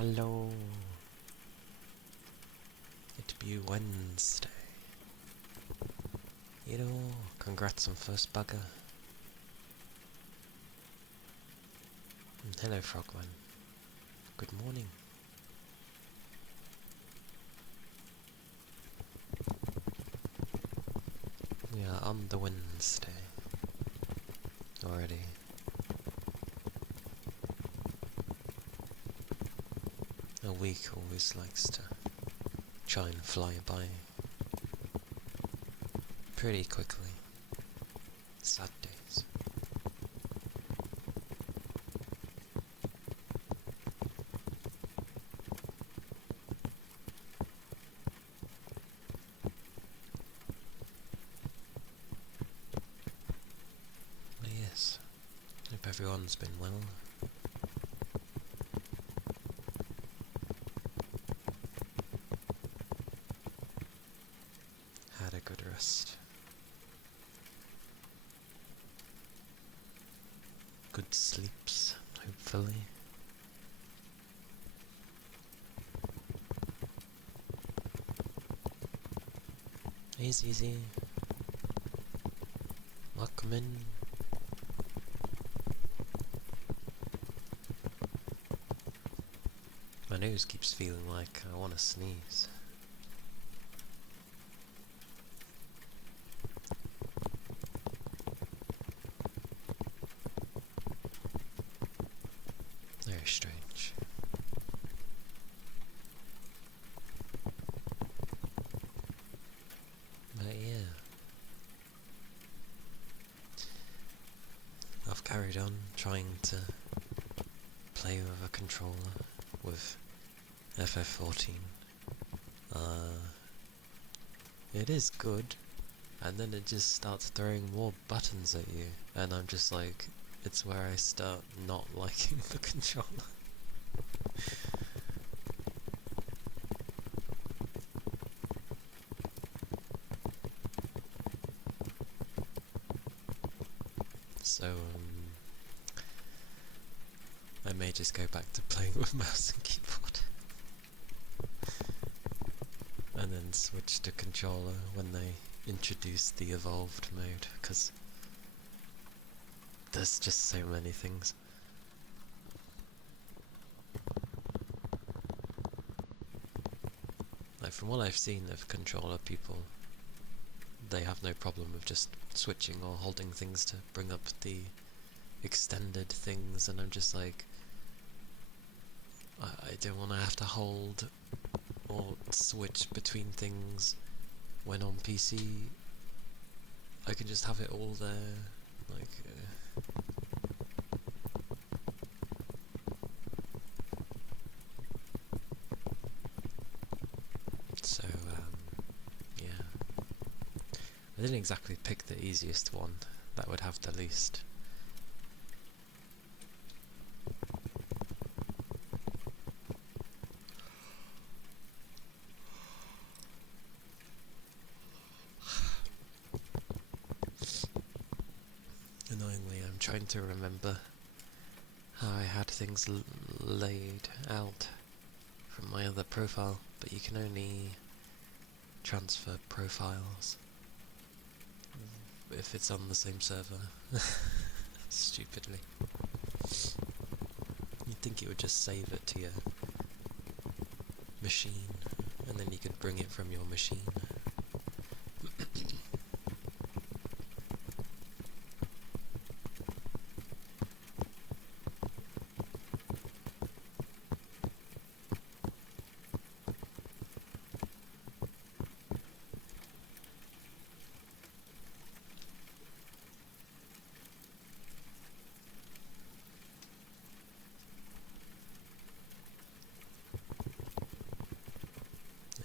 Hello. It be Wednesday. Congrats on first bugger. And hello, Frogman. Good morning. We are on the Wednesday already. A week always likes to try and fly by pretty quickly. Sad days. But yes, hope everyone's been well. Had a good rest. Good sleeps, hopefully. Hey Zizi. Welcome in. My nose keeps feeling like I want to sneeze. Very strange. But yeah. I've carried on trying to play with a controller with FF14. It is good, and then it just starts throwing more buttons at you, and I'm just like, it's where I start not liking the controller. So, I may just go back to playing with mouse and keyboard. And then switch to controller when they introduce the evolved mode, because there's just so many things. Like, from what I've seen of controller people, they have no problem with just switching or holding things to bring up the extended things, and I'm just like, I don't want to have to hold or switch between things when on PC. I can just have it all there, like, so, yeah. I didn't exactly pick the easiest one that would have the least. Annoyingly, I'm trying to remember how I had things laid out from my other profile, but you can only transfer profiles if it's on the same server. Stupidly. You'd think it would just save it to your machine, and then you could bring it from your machine.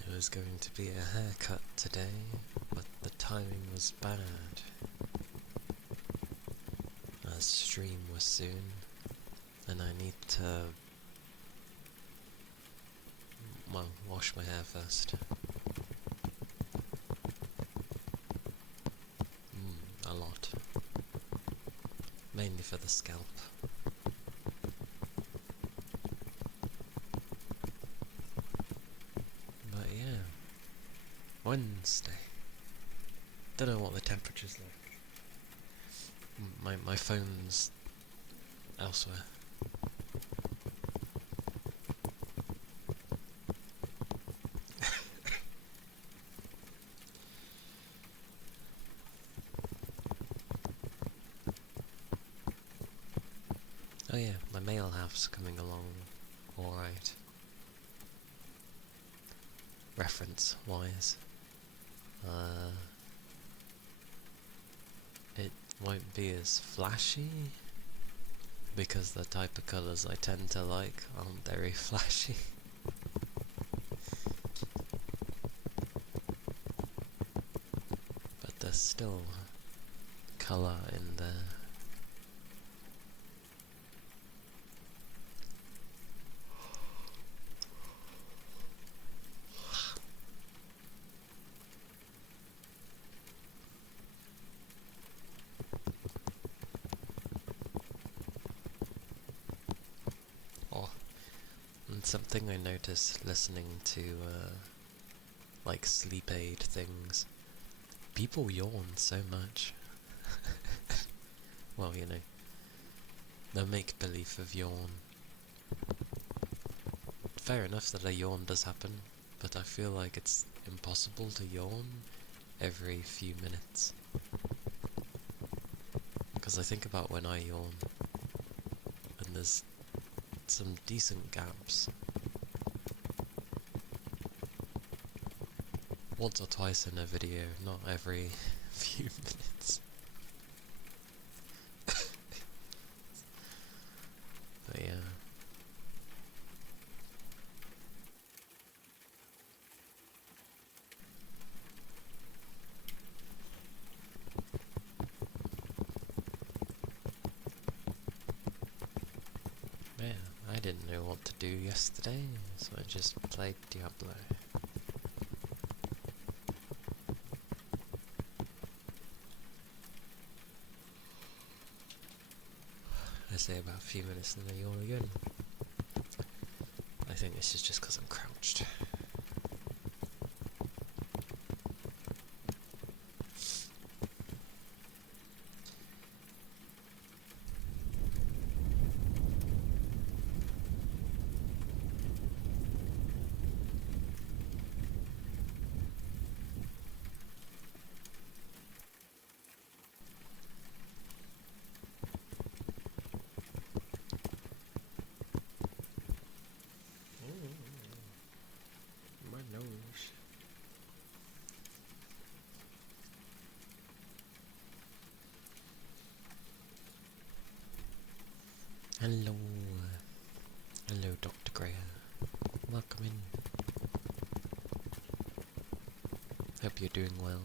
There was going to be a haircut today, but the timing was bad. Our stream was soon, and I need to, well, wash my hair first. A lot. Mainly for the scalp. Wednesday. Don't know what the temperature's like. My phone's elsewhere. Oh yeah, my male half's coming along alright. Reference-wise. It won't be as flashy, because the type of colours I tend to like aren't very flashy. But there's still colour in there. And something I noticed listening to like sleep aid things, people yawn so much. Well, you know, the make-believe of yawn. Fair enough that a yawn does happen, but I feel like it's impossible to yawn every few minutes. Because I think about when I yawn, and there's some decent gaps. Once or twice in a video, not every few minutes. But yeah. Yeah, I didn't know what to do yesterday, so I just played Diablo. I say about a few minutes and then yawn again. I think this is just because I'm crouched. My nose. Hello. Hello, Dr. Greer. Welcome in. Hope you're doing well.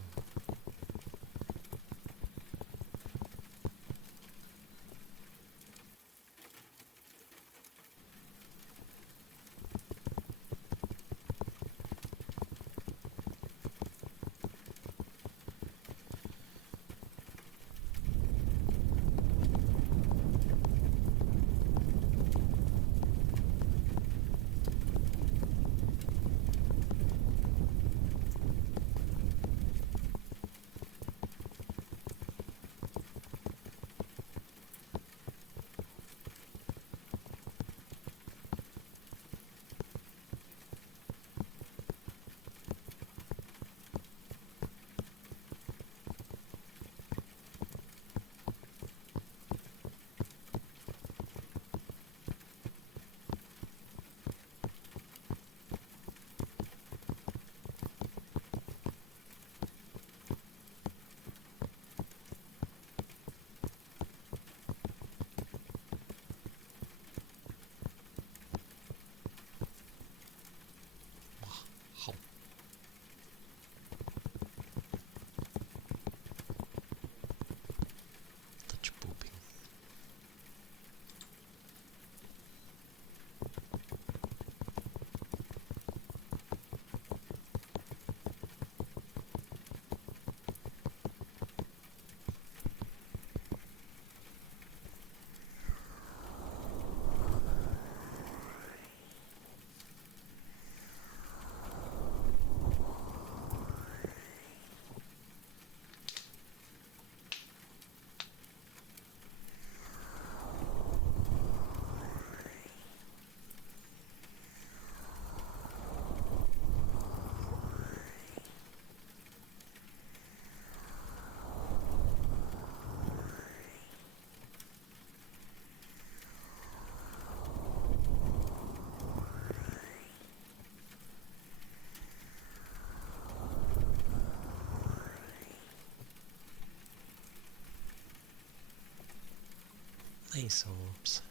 Ice orbs.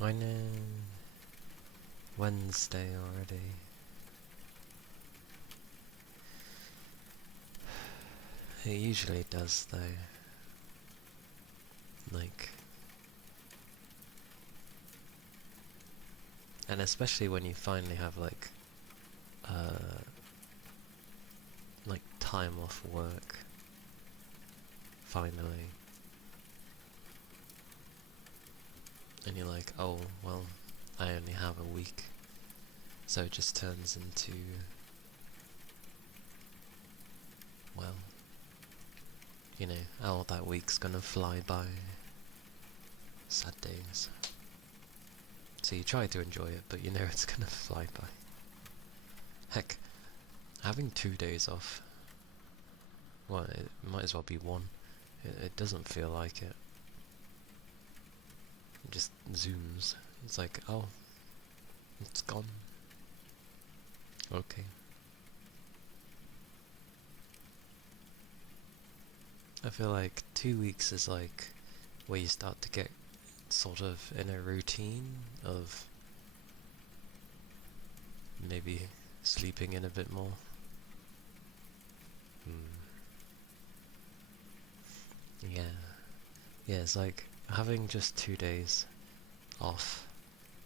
I know. Wednesday already. It usually does though. Like, and especially when you finally have like time off work. Finally. And you're like, oh, well, I only have a week. So it just turns into, well, you know, oh, that week's gonna fly by. Sad days. So you try to enjoy it, but you know it's gonna fly by. Heck, having 2 days off, well, it might as well be one. It doesn't feel like it. It just zooms. It's like, oh, it's gone. Okay. I feel like 2 weeks is like where you start to get sort of in a routine of maybe sleeping in a bit more. Yeah. Yeah, it's like having just 2 days off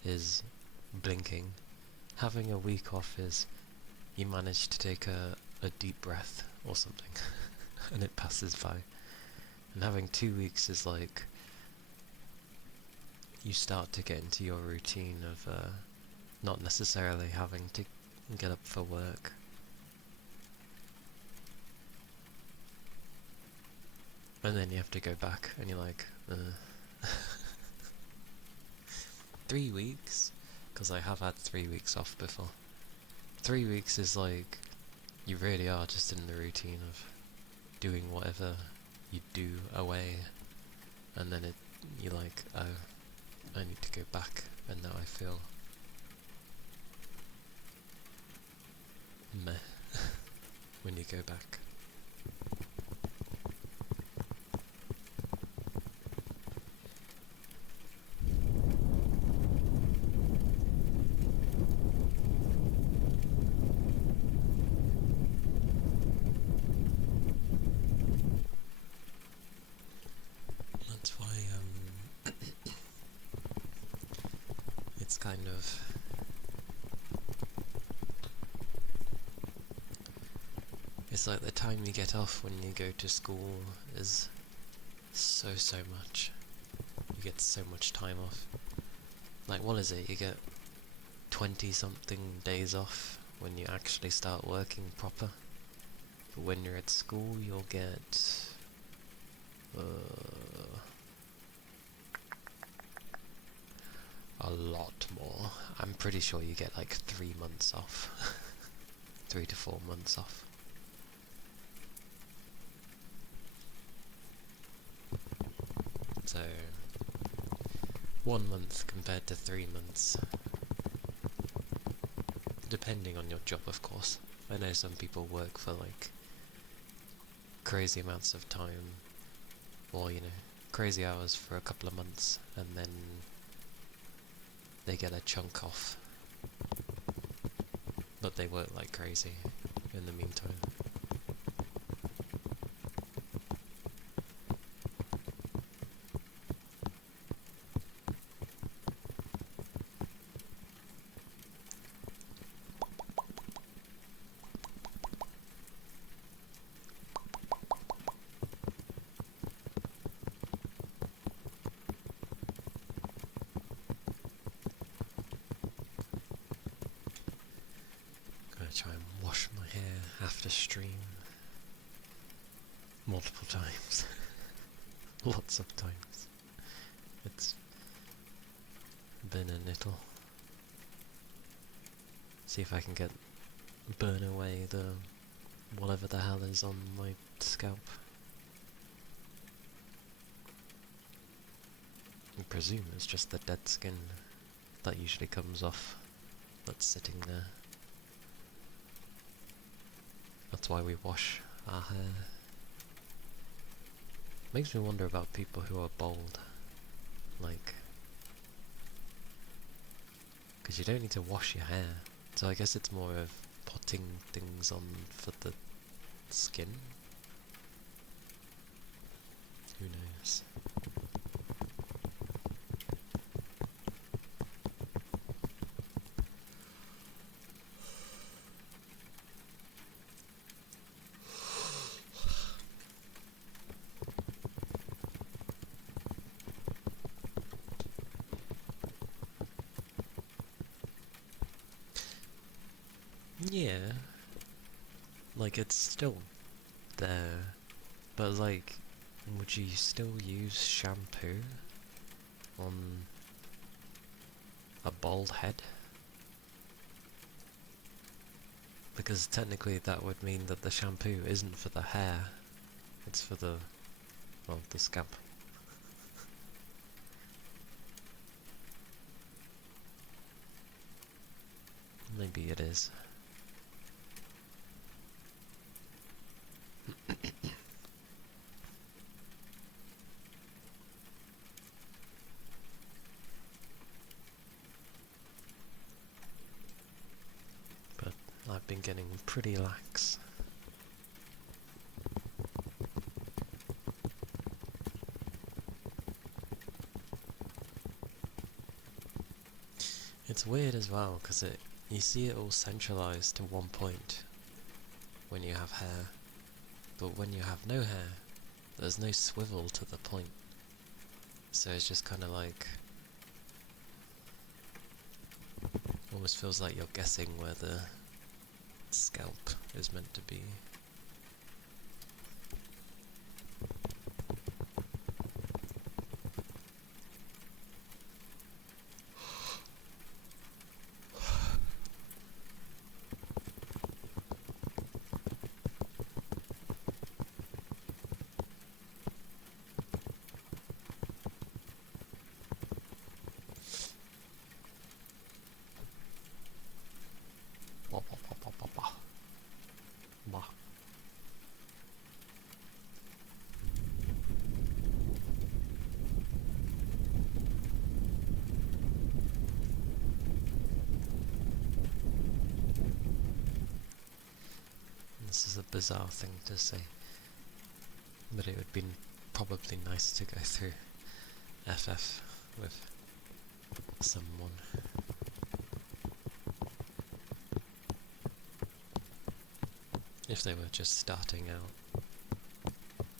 is blinking. Having a week off is you manage to take a deep breath or something and it passes by. And having 2 weeks is like you start to get into your routine of not necessarily having to get up for work. And then you have to go back and you're like, 3 weeks? Because I have had 3 weeks off before. 3 weeks is like, you really are just in the routine of doing whatever you do away. And then you're like, oh, I need to go back. And now I feel meh when you go back. That's why it's kind of it's like the time you get off when you go to school is so much. You get so much time off. Like, what is it? You get 20 something days off when you actually start working proper. But when you're at school, you'll get a lot more. I'm pretty sure you get like 3 months off. 3 to 4 months off. So 1 month compared to 3 months. Depending on your job, of course. I know some people work for like crazy amounts of time, or you know, crazy hours for a couple of months, and then they get a chunk off. But they work like crazy in the meantime. Gonna try and wash my hair after stream. Multiple times. Lots of times. It's been a nittle. See if I can burn away the whatever the hell is on my scalp. I presume it's just the dead skin that usually comes off that's sitting there. That's why we wash our hair. Makes me wonder about people who are bald. Like, because you don't need to wash your hair. So I guess it's more of putting things on for the skin. Who knows? Yeah, like it's still there, but like, would you still use shampoo on a bald head? Because technically that would mean that the shampoo isn't for the hair, it's for the, well, the scalp. Maybe it is. But I've been getting pretty lax. It's weird as well, because you see it all centralised to one point when you have hair, but when you have no hair, there's no swivel to the point. So it's just kind of like, almost feels like you're guessing where the scalp is meant to be. This is a bizarre thing to say, but it would be probably nice to go through FF with someone. If they were just starting out.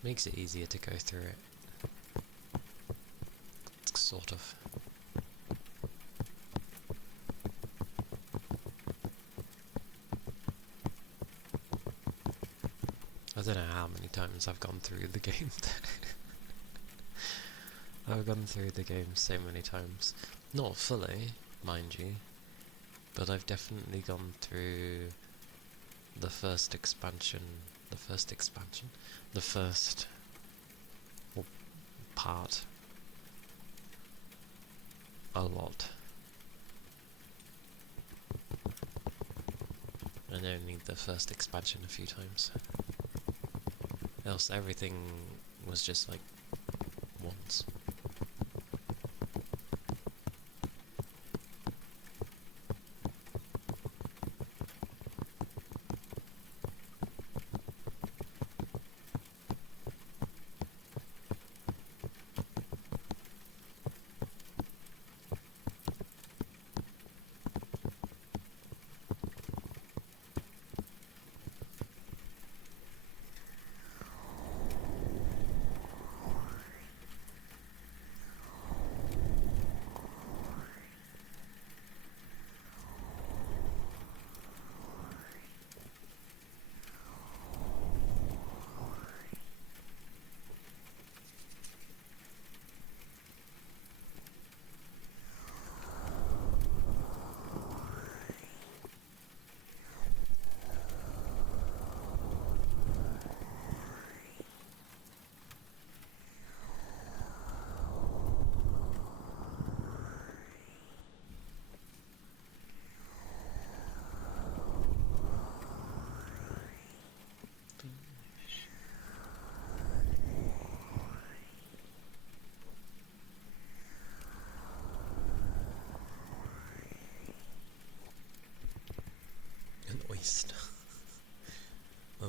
Makes it easier to go through it. Sort of. I don't know how many times I've gone through the game. I've gone through the game so many times. Not fully, mind you, but I've definitely gone through the first expansion, the first part a lot. And only the first expansion a few times. Else everything was just like once.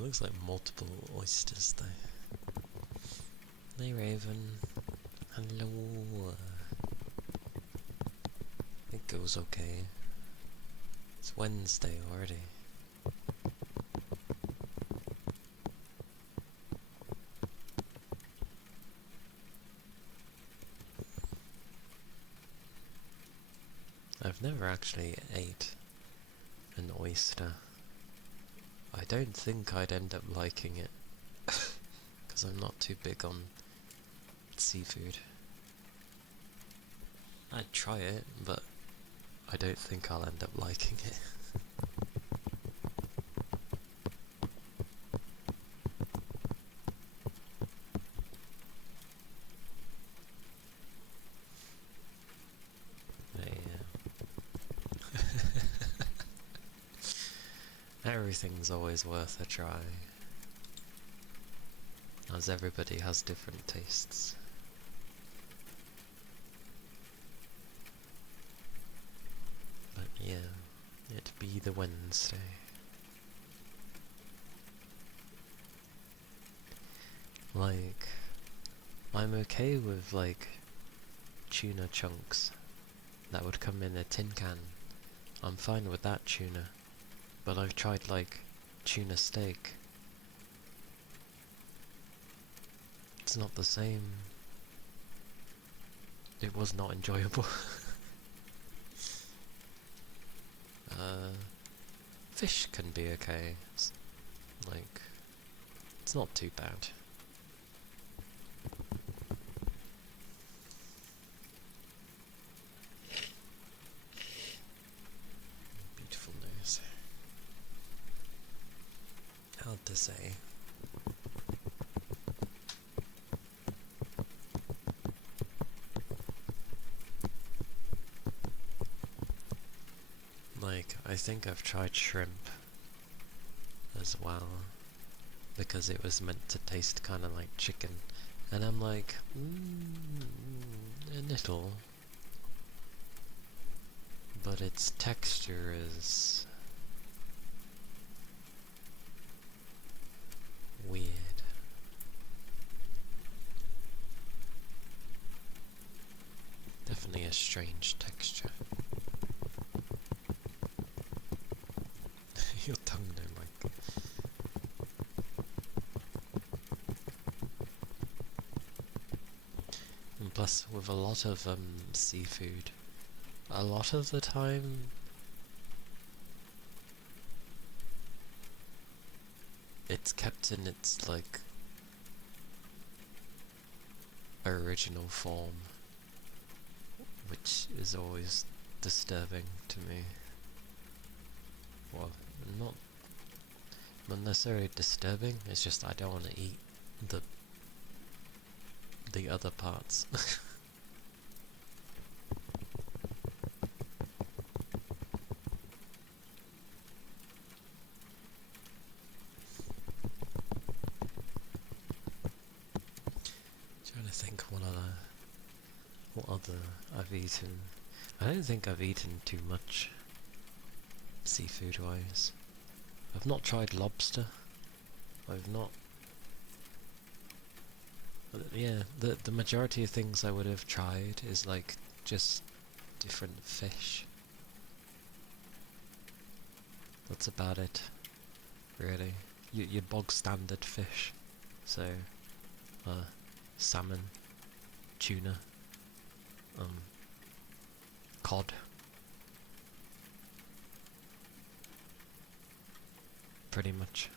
looks like multiple oysters though. Hey Raven. Hello. It goes okay. It's Wednesday already. I've never actually ate an oyster. I don't think I'd end up liking it, because I'm not too big on seafood. I'd try it, but I don't think I'll end up liking it. Everything's always worth a try, as everybody has different tastes. But yeah, it'd be the Wednesday. Like, I'm okay with like tuna chunks that would come in a tin can. I'm fine with that tuna. But I've tried like tuna steak. It's not the same. It was not enjoyable. Fish can be okay. Like, it's not too bad. Beautiful nose. Hard to say. Like, I think I've tried shrimp as well, because it was meant to taste kind of like chicken, and I'm like, a little, but its texture is weird. Definitely a strange texture. Your tongue don't like. And plus, with a lot of seafood, a lot of the time it's kept in its like original form, which is always disturbing to me. Well, not necessarily disturbing, it's just I don't want to eat the other parts. Trying to think what other I've eaten. I don't think I've eaten too much seafood wise. I've not tried lobster. I've not. Yeah, the majority of things I would have tried is like just different fish. That's about it, really. Your bog standard fish. So, salmon, tuna, cod. Pretty much.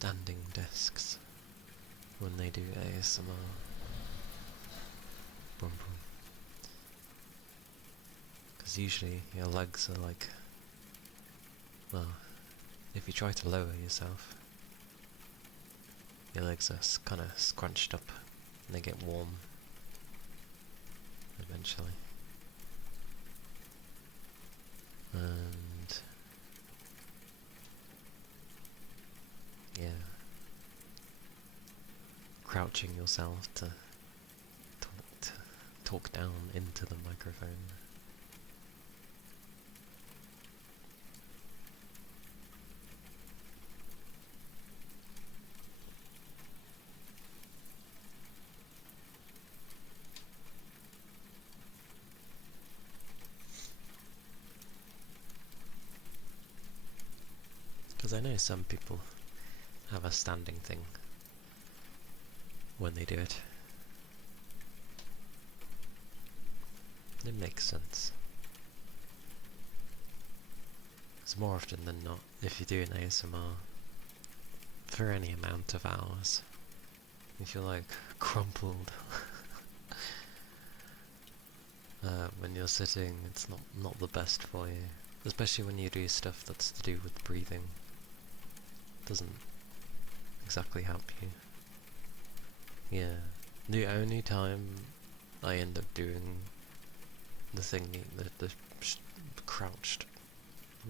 standing desks when they do ASMR. Boom boom. Because usually your legs are like, well, if you try to lower yourself, your legs are kind of scrunched up and they get warm eventually. And yeah, crouching yourself to talk down into the microphone. Because I know some people have a standing thing when they do it. It makes sense. Because more often than not, if you do an ASMR for any amount of hours, if you're like crumpled when you're sitting, it's not the best for you. Especially when you do stuff that's to do with breathing. Doesn't exactly help you. Yeah. The only time I end up doing the crouched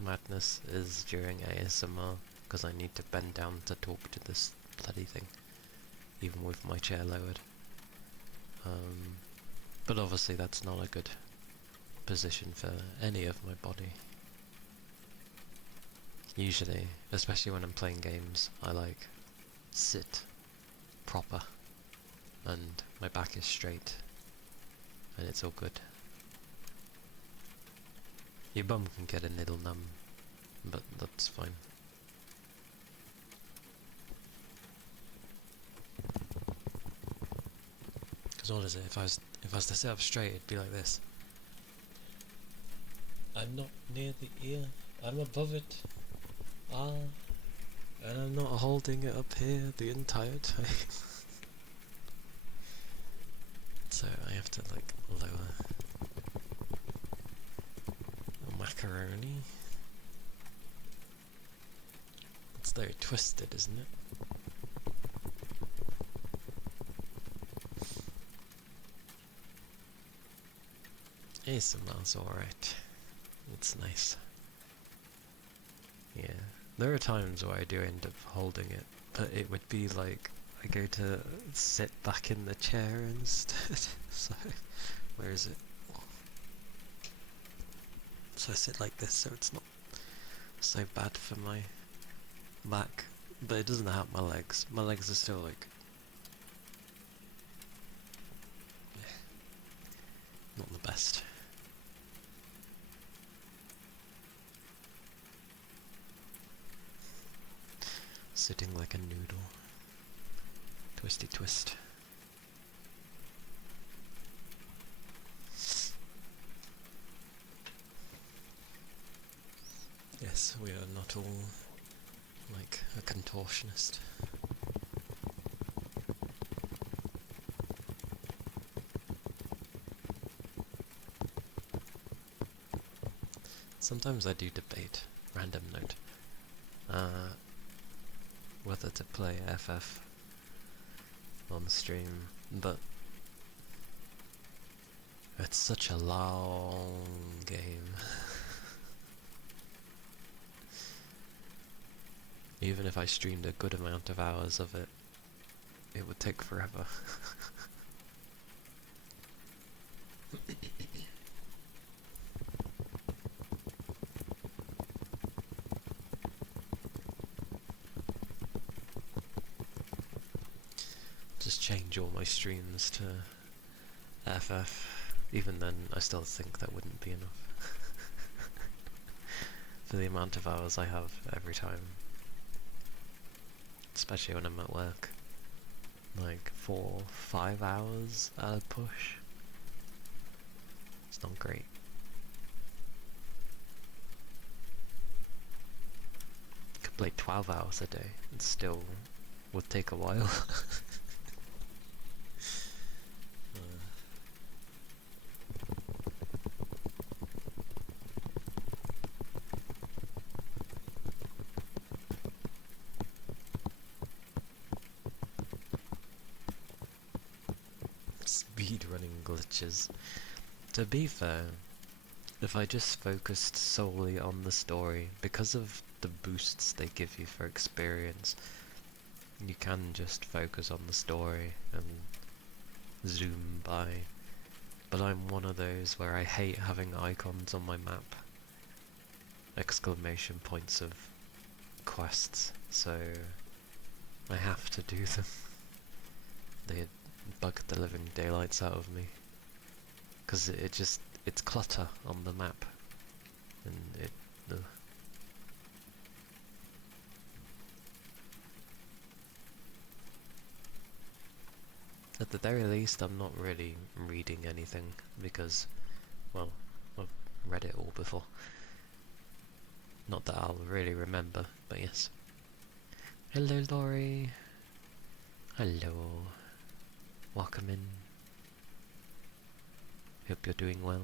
madness is during ASMR, because I need to bend down to talk to this bloody thing, even with my chair lowered. But obviously that's not a good position for any of my body. Usually, especially when I'm playing games, I like sit proper and my back is straight and it's all good. Your bum can get a little numb, but that's fine. Because what is it? If I was to sit up straight, it'd be like this. I'm not near the ear. I'm above it. And I'm not holding it up here the entire time. So I have to like lower the macaroni. It's very twisted, isn't it? ASMR's alright. It's nice. Yeah. There are times where I do end up holding it, but it would be like I go to sit back in the chair instead. So, where is it? So I sit like this, so it's not so bad for my back, but it doesn't help my legs. My legs are still like, yeah, not the best. Sitting like a noodle. Twisty twist. Yes, we are not all like a contortionist. Sometimes I do debate, random note, whether to play FF on stream, but it's such a long game. Even if I streamed a good amount of hours of it, it would take forever. Just change all my streams to FF. Even then, I still think that wouldn't be enough. For the amount of hours I have every time. Especially when I'm at work. Like 4-5 hours at a push. It's not great. like 12 hours a day. It still would take a while. Speedrunning glitches. To be fair, if I just focused solely on the story, because of the boosts they give you for experience, you can just focus on the story and zoom by. But I'm one of those where I hate having icons on my map. Exclamation points of quests, so I have to do them. They bug the living daylights out of me. Because it's clutter on the map. And it... At the very least, I'm not really reading anything, because, well, I've read it all before. Not that I'll really remember, but yes. Hello, Laurie. Hello. Welcome in. Hope you're doing well.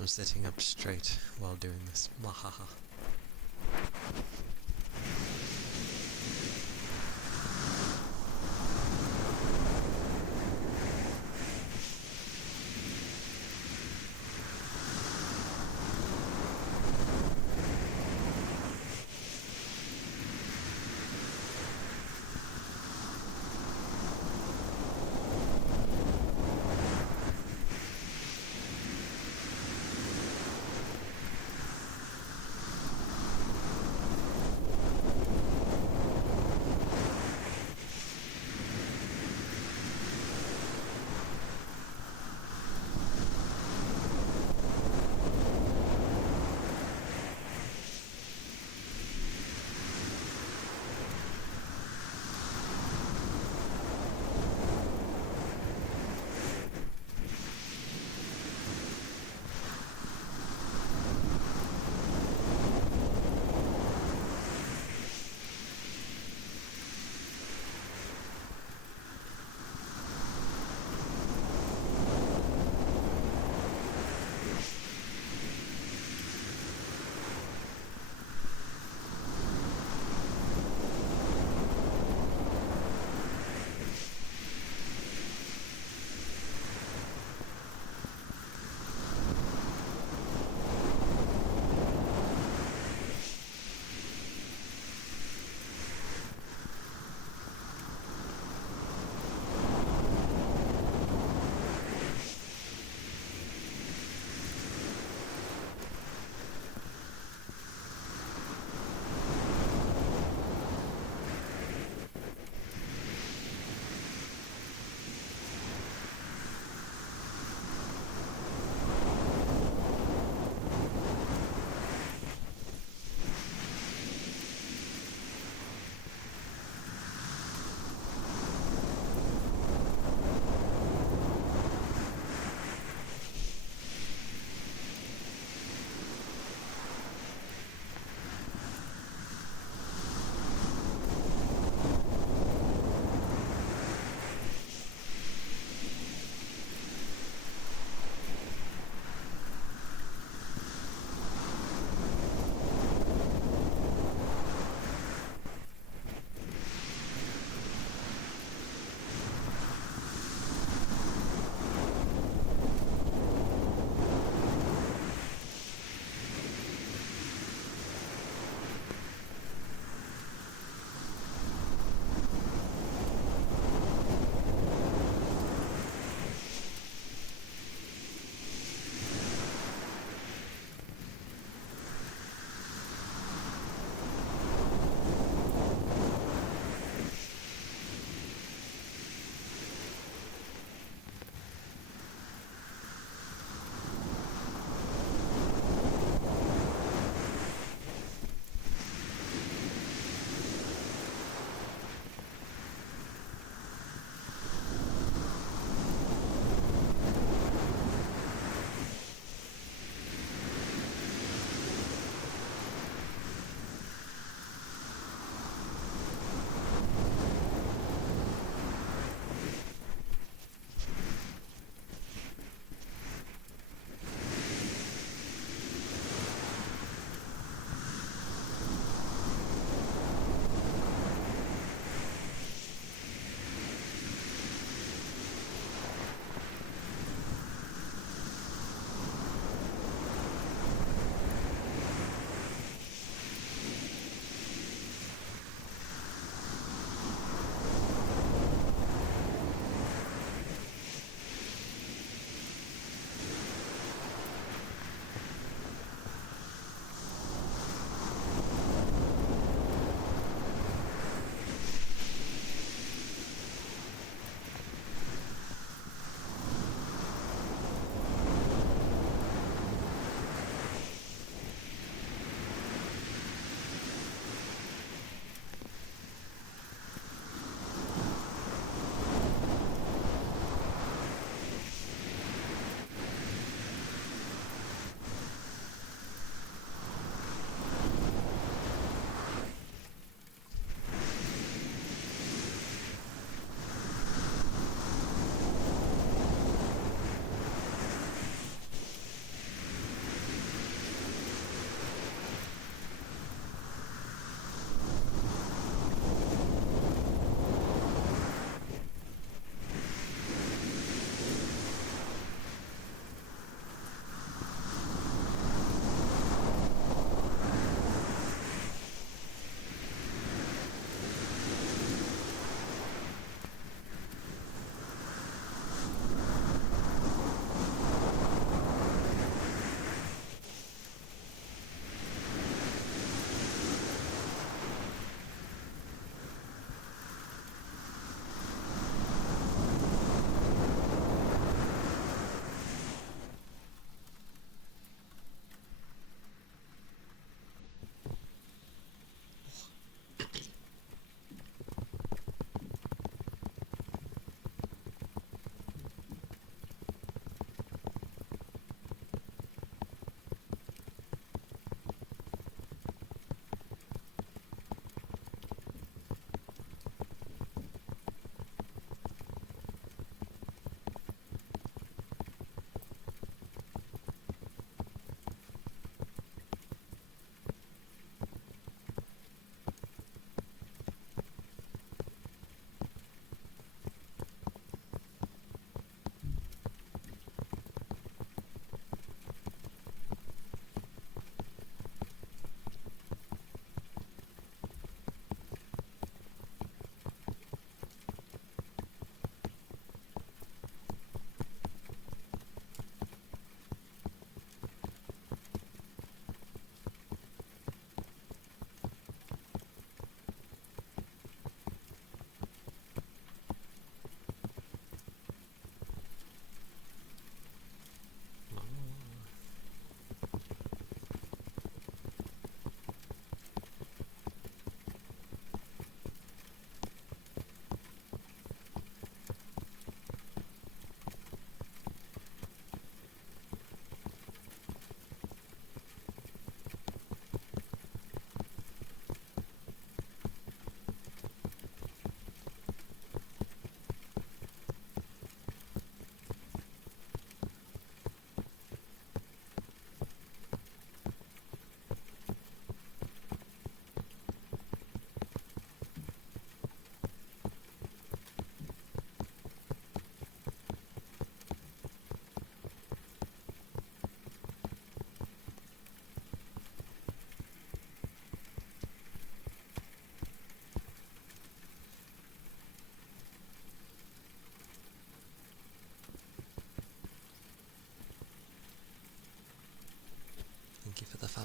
I'm sitting up straight while doing this. Wahaha.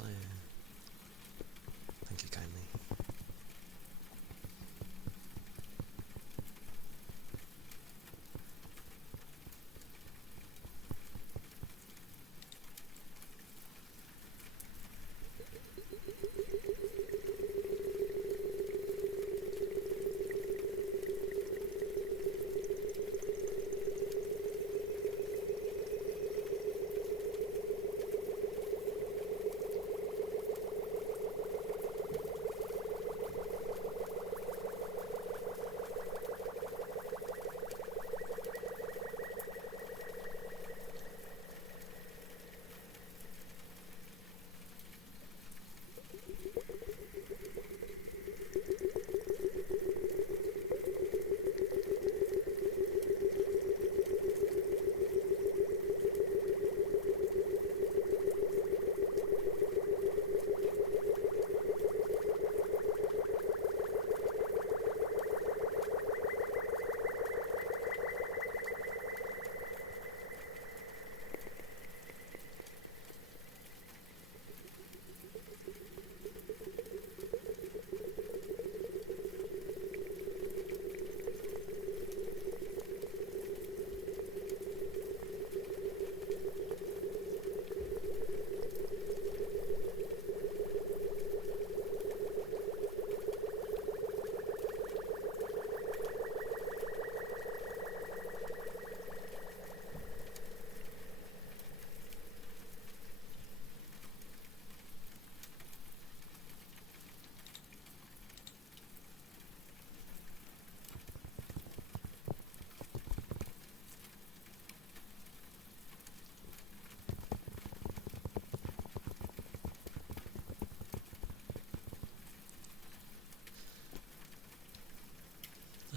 follow. Thank you kindly.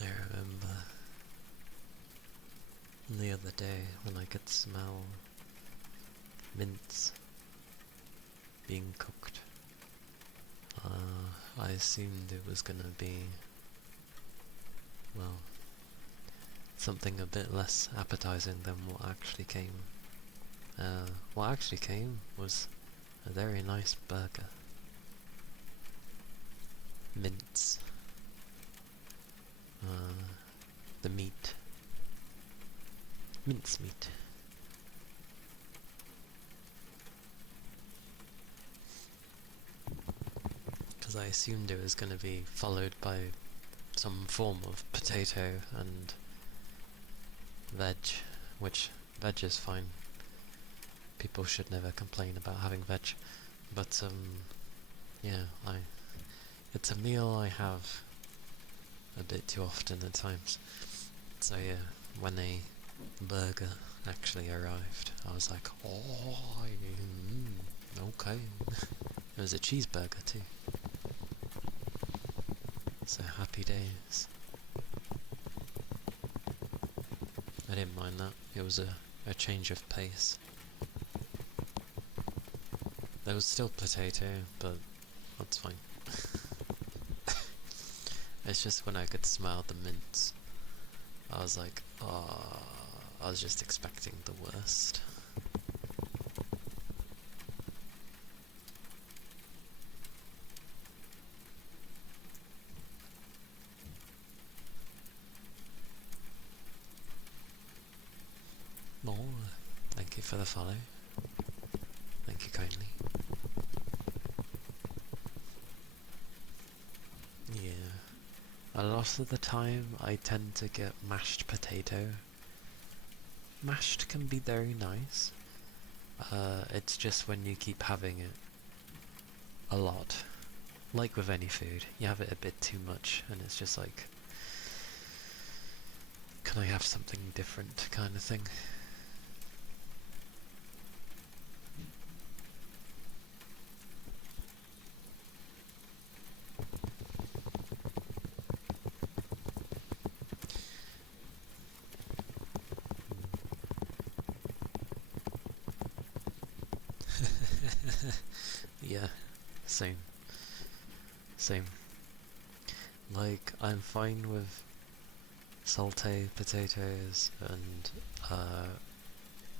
I remember the other day when I could smell mince being cooked. I assumed it was gonna be, well, something a bit less appetizing than what actually came. What actually came was a very nice burger. Mince. The meat. Mince meat. Because I assumed it was going to be followed by some form of potato and veg, which veg is fine. People should never complain about having veg, but yeah, it's a meal I have a bit too often at times. So yeah, when a burger actually arrived, I was like, oh, okay. It was a cheeseburger too. So happy days. I didn't mind that. It was a change of pace. There was still potato, but that's fine. It's just when I could smell the mince, I was like, oh, I was just expecting the worst. No, thank you for the follow. Thank you kindly. Yeah. A lot of the time I tend to get mashed potato. Mashed can be very nice. It's just when you keep having it a lot. Like with any food, you have it a bit too much and it's just like, can I have something different kind of thing. Yeah, same. Same. Like, I'm fine with sauté potatoes and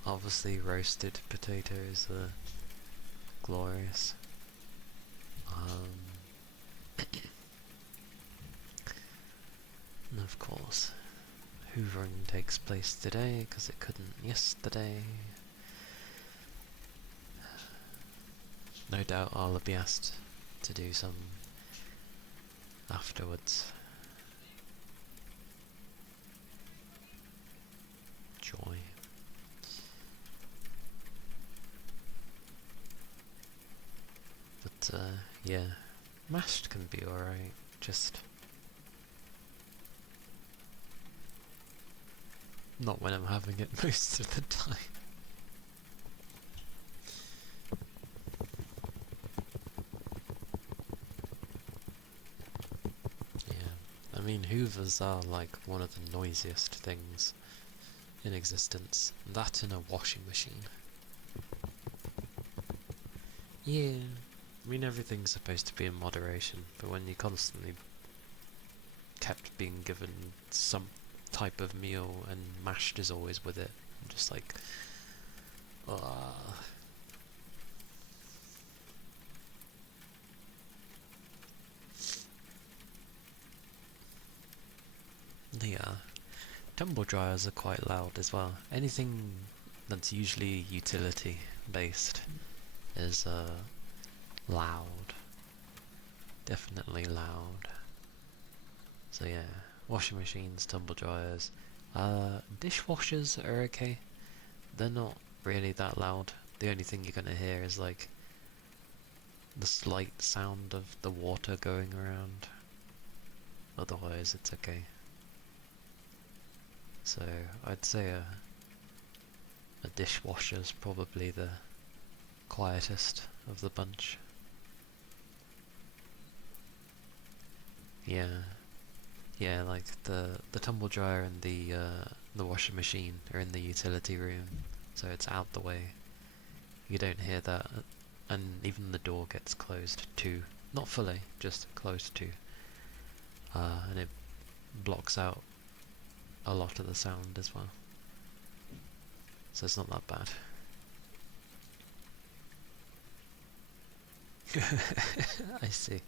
obviously roasted potatoes are glorious. course, hoovering takes place today because it couldn't yesterday. No doubt I'll be asked to do some afterwards. Joy. But yeah, mashed can be alright, just not when I'm having it most of the time. Yeah, I mean hoovers are like one of the noisiest things in existence. That in a washing machine. Yeah, I mean everything's supposed to be in moderation, but when you constantly kept being given some type of meal and mashed is always with it, I'm just like, yeah. Tumble dryers are quite loud as well. Anything that's usually utility based is loud. Definitely loud. So yeah, washing machines, tumble dryers. Dishwashers are okay. They're not really that loud. The only thing you're gonna hear is like the slight sound of the water going around. Otherwise it's okay. So I'd say a dishwasher's probably the quietest of the bunch. Yeah, like the tumble dryer and the washing machine are in the utility room, so it's out the way. You don't hear that, and even the door gets closed too. Not fully, just closed too. And it blocks out a lot of the sound as well. So it's not that bad. I see.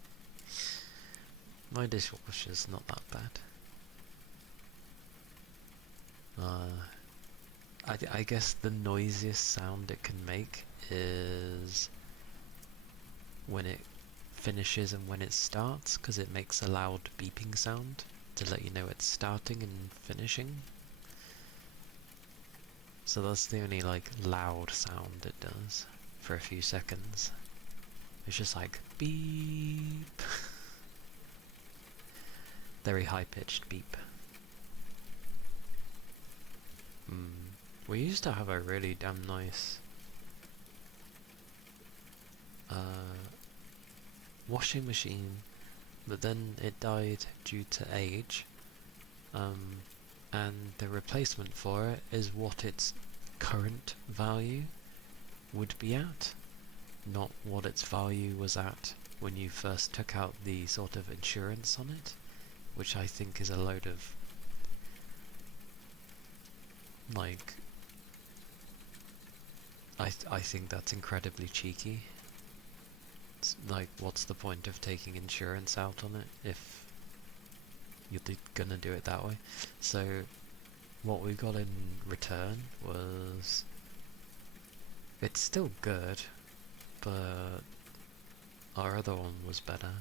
My dishwasher's not that bad. I guess the noisiest sound it can make is when it finishes and when it starts, because it makes a loud beeping sound to let you know it's starting and finishing. So that's the only like loud sound it does for a few seconds. It's just like beep. Very high-pitched beep. We used to have a really damn nice washing machine, but then it died due to age, and the replacement for it is what its current value would be at, not what its value was at when you first took out the sort of insurance on it, which I think is a load of like I think that's incredibly cheeky. It's like, what's the point of taking insurance out on it if you're gonna do it that way? So what we got in return was, it's still good, but our other one was better.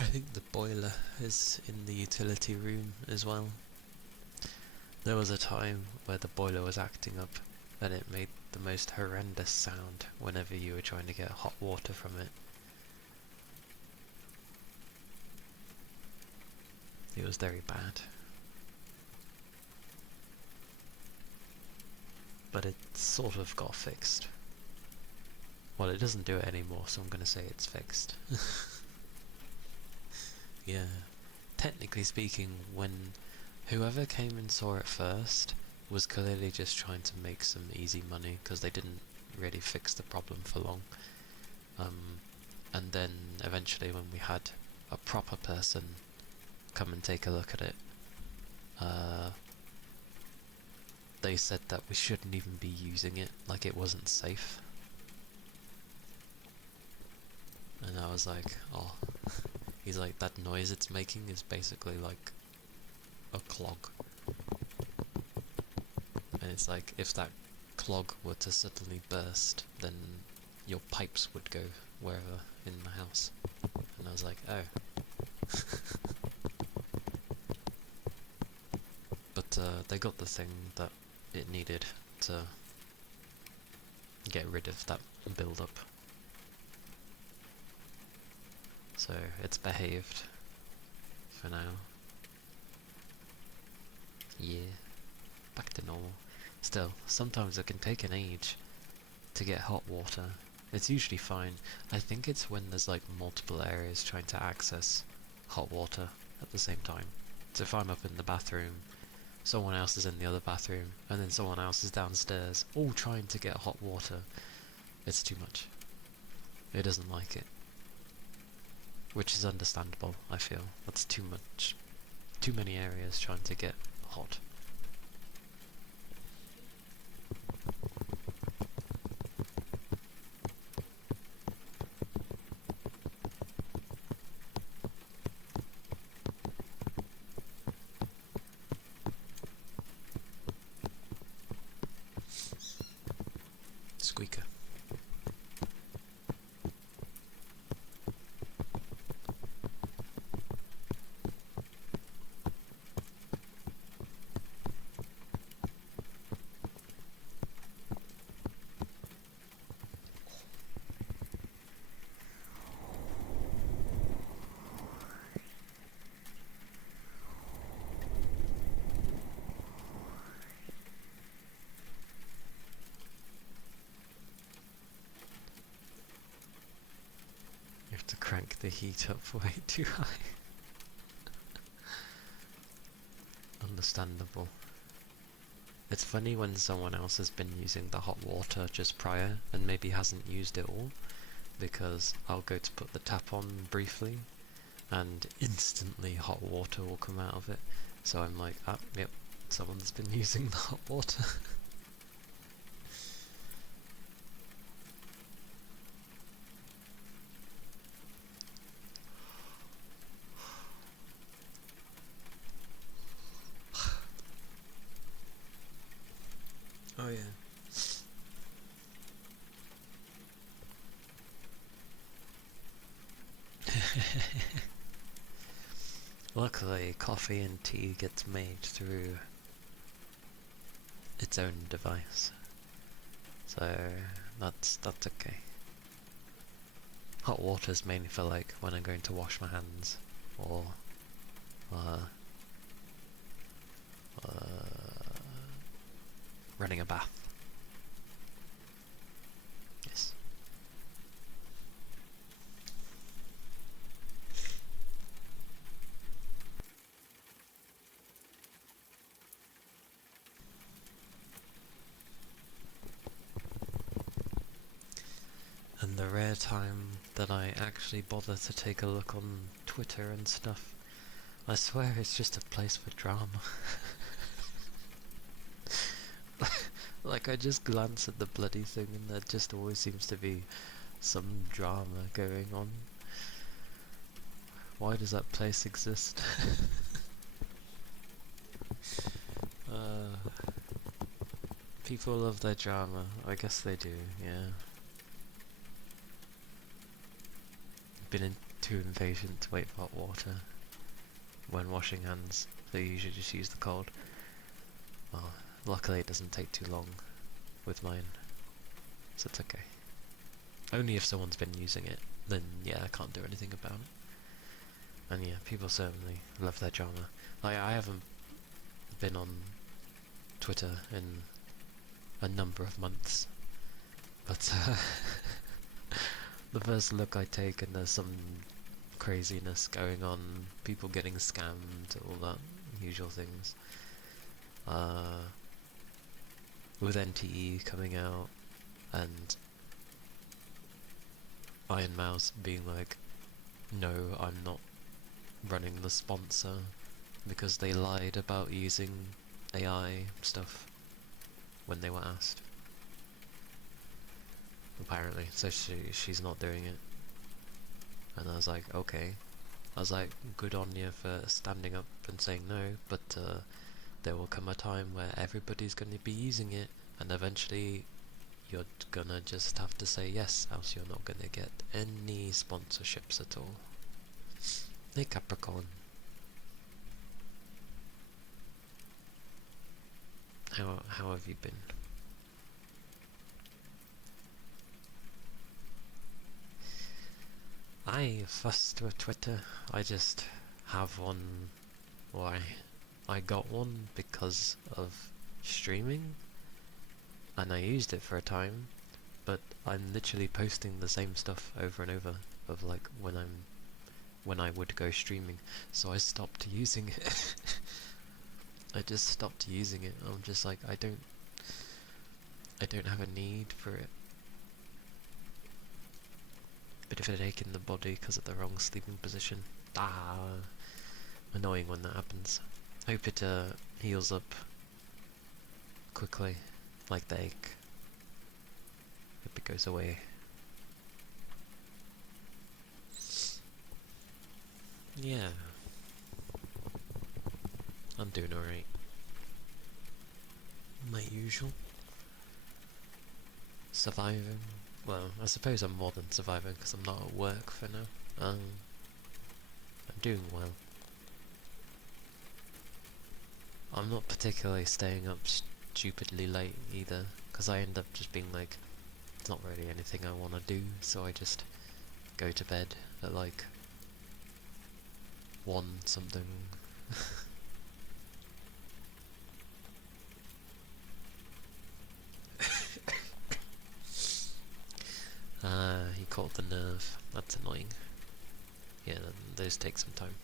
I think the boiler is in the utility room as well. There was a time where the boiler was acting up and it made the most horrendous sound whenever you were trying to get hot water from it. It was very bad. But it sort of got fixed. Well, it doesn't do it anymore, so I'm gonna say it's fixed. Yeah. Technically speaking, when whoever came and saw it first was clearly just trying to make some easy money, because they didn't really fix the problem for long. and then eventually when we had a proper person come and take a look at it, they said that we shouldn't even be using it, like it wasn't safe. And I was like, oh, he's like, that noise it's making is basically like a clog. And it's like, if that clog were to suddenly burst, then your pipes would go wherever in the house. And I was like, oh. But they got the thing that it needed to get rid of that build-up. So it's behaved for now. Yeah, back to normal. Still, sometimes it can take an age to get hot water. It's usually fine. I think it's when there's like multiple areas trying to access hot water at the same time. So if I'm up in the bathroom, someone else is in the other bathroom, and then someone else is downstairs, all trying to get hot water, it's too much. It doesn't like it. Which is understandable, I feel. That's too much. Too many areas trying to get hot. Squeaker. You have to crank the heat up way too high. Understandable. It's funny when someone else has been using the hot water just prior and maybe hasn't used it all, because I'll go to put the tap on briefly and instantly hot water will come out of it. So I'm like, ah, yep, someone's been using the hot water. Oh yeah. Luckily, coffee and tea gets made through its own device, so that's okay. Hot water's mainly for like when I'm going to wash my hands, or uh, running a bath. Yes. And the rare time that I actually bother to take a look on Twitter and stuff, I swear it's just a place for drama. Like, I just glance at the bloody thing and there just always seems to be some drama going on. Why does that place exist? People love their drama. I guess they do, yeah. Been too impatient to wait for hot water when washing hands. They usually just use the cold. Well, luckily it doesn't take too long with mine, so it's okay. Only if someone's been using it, then yeah, I can't do anything about it. And yeah, people certainly love their drama. Like, I haven't been on Twitter in a number of months, but the first look I take and there's some craziness going on, people getting scammed, all that usual things. With NTE coming out, and Iron Mouse being like, no, I'm not running the sponsor, because they lied about using AI stuff when they were asked. Apparently, so she's not doing it. And I was like, okay. I was like, good on you for standing up and saying no, but there will come a time where everybody's going to be using it, and eventually you're gonna just have to say yes, else you're not gonna get any sponsorships at all. Hey Capricorn. How have you been? I fussed with Twitter. I just have one. Why? I got one because of streaming, and I used it for a time, but I'm literally posting the same stuff over and over of like when I would go streaming, so I stopped using it. I just stopped using it. I'm just like, I don't have a need for it. Bit of a headache in the body because of the wrong sleeping position. Annoying when that happens. Hope it heals up quickly, like the ache. Hope it goes away. Yeah. I'm doing alright. My usual. Surviving. Well, I suppose I'm more than surviving because I'm not at work for now. I'm doing well. I'm not particularly staying up stupidly late either, because I end up just being like, it's not really anything I want to do, so I just go to bed at like 1 something. He caught the nerve. That's annoying. Yeah, those take some time.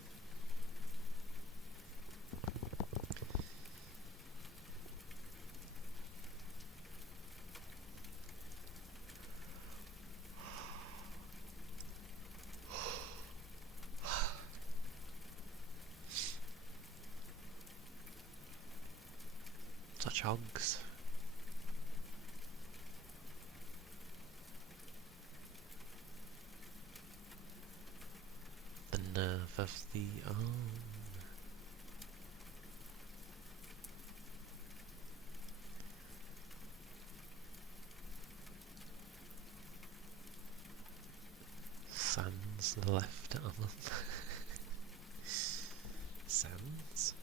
Such hogs. The nerve of the arm. Sans left arm. Sans?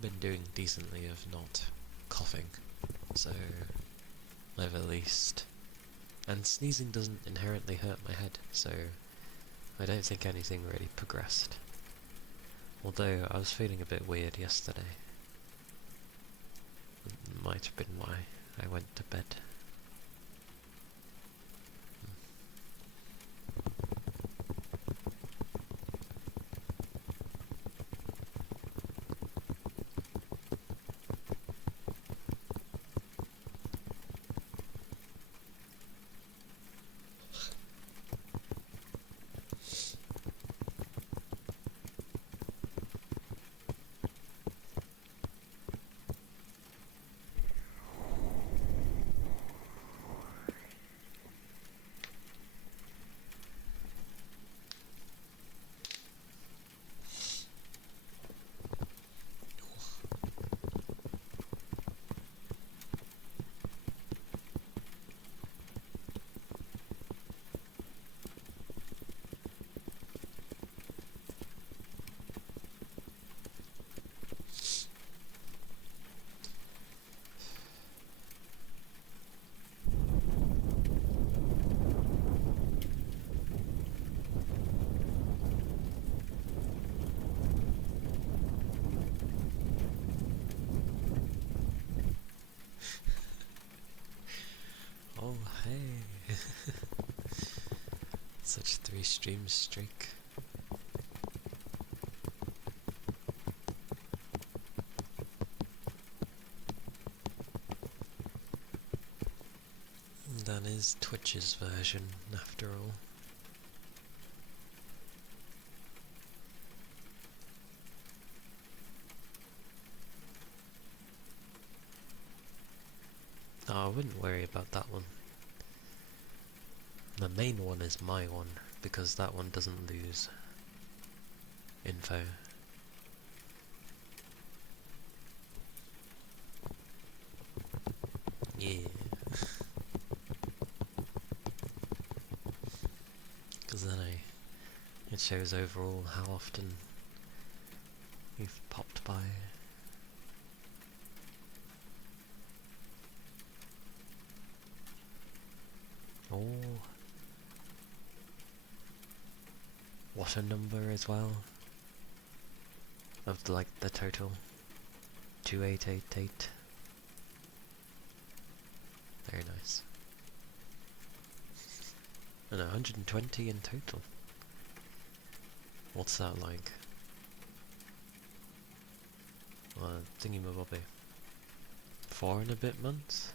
Been doing decently of not coughing, so I've at least... And sneezing doesn't inherently hurt my head, so I don't think anything really progressed. Although I was feeling a bit weird yesterday. It might have been why I went to bed. Such 3 stream streak. That is Twitch's version, after all. Oh, I wouldn't worry about that one. The main one is my one, because that one doesn't lose info. Yeah. Because then it shows overall how often you've popped by. Oh. What a number as well. Of like the total. 2888. Very nice. And 120 in total. What's that like? Thingy-mabobby. 4 and a bit months?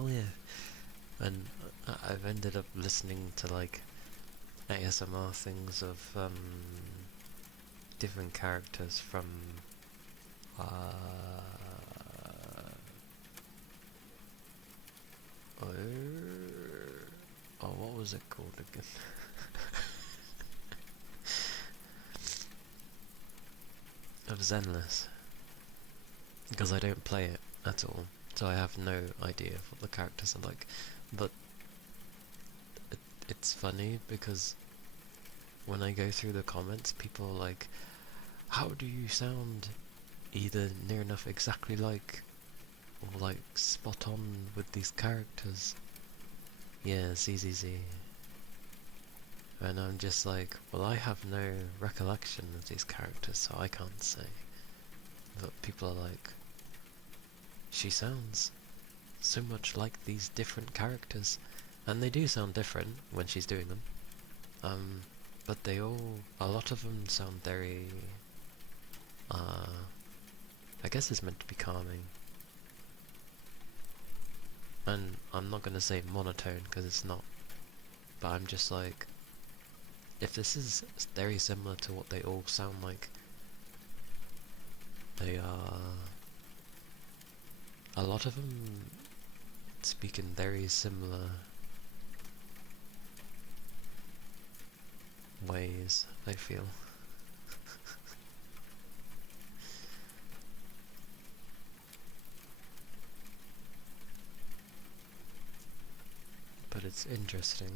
Oh yeah. And I've ended up listening to like ASMR things of different characters from uh, what was it called again? Of Zenless, because I don't play it at all, so I have no idea of what the characters are like. But it's funny because when I go through the comments, people are like, how do you sound either near enough exactly like, or like spot on with these characters? Yeah, ZZZ. And I'm just like, well, I have no recollection of these characters, so I can't say. But people are like, she sounds so much like these different characters. And they do sound different when she's doing them. But a lot of them sound very, I guess it's meant to be calming. And I'm not gonna say monotone, because it's not. But I'm just like, if this is very similar to what they all sound like, they are... A lot of them speak in very similar ways, I feel. But it's interesting.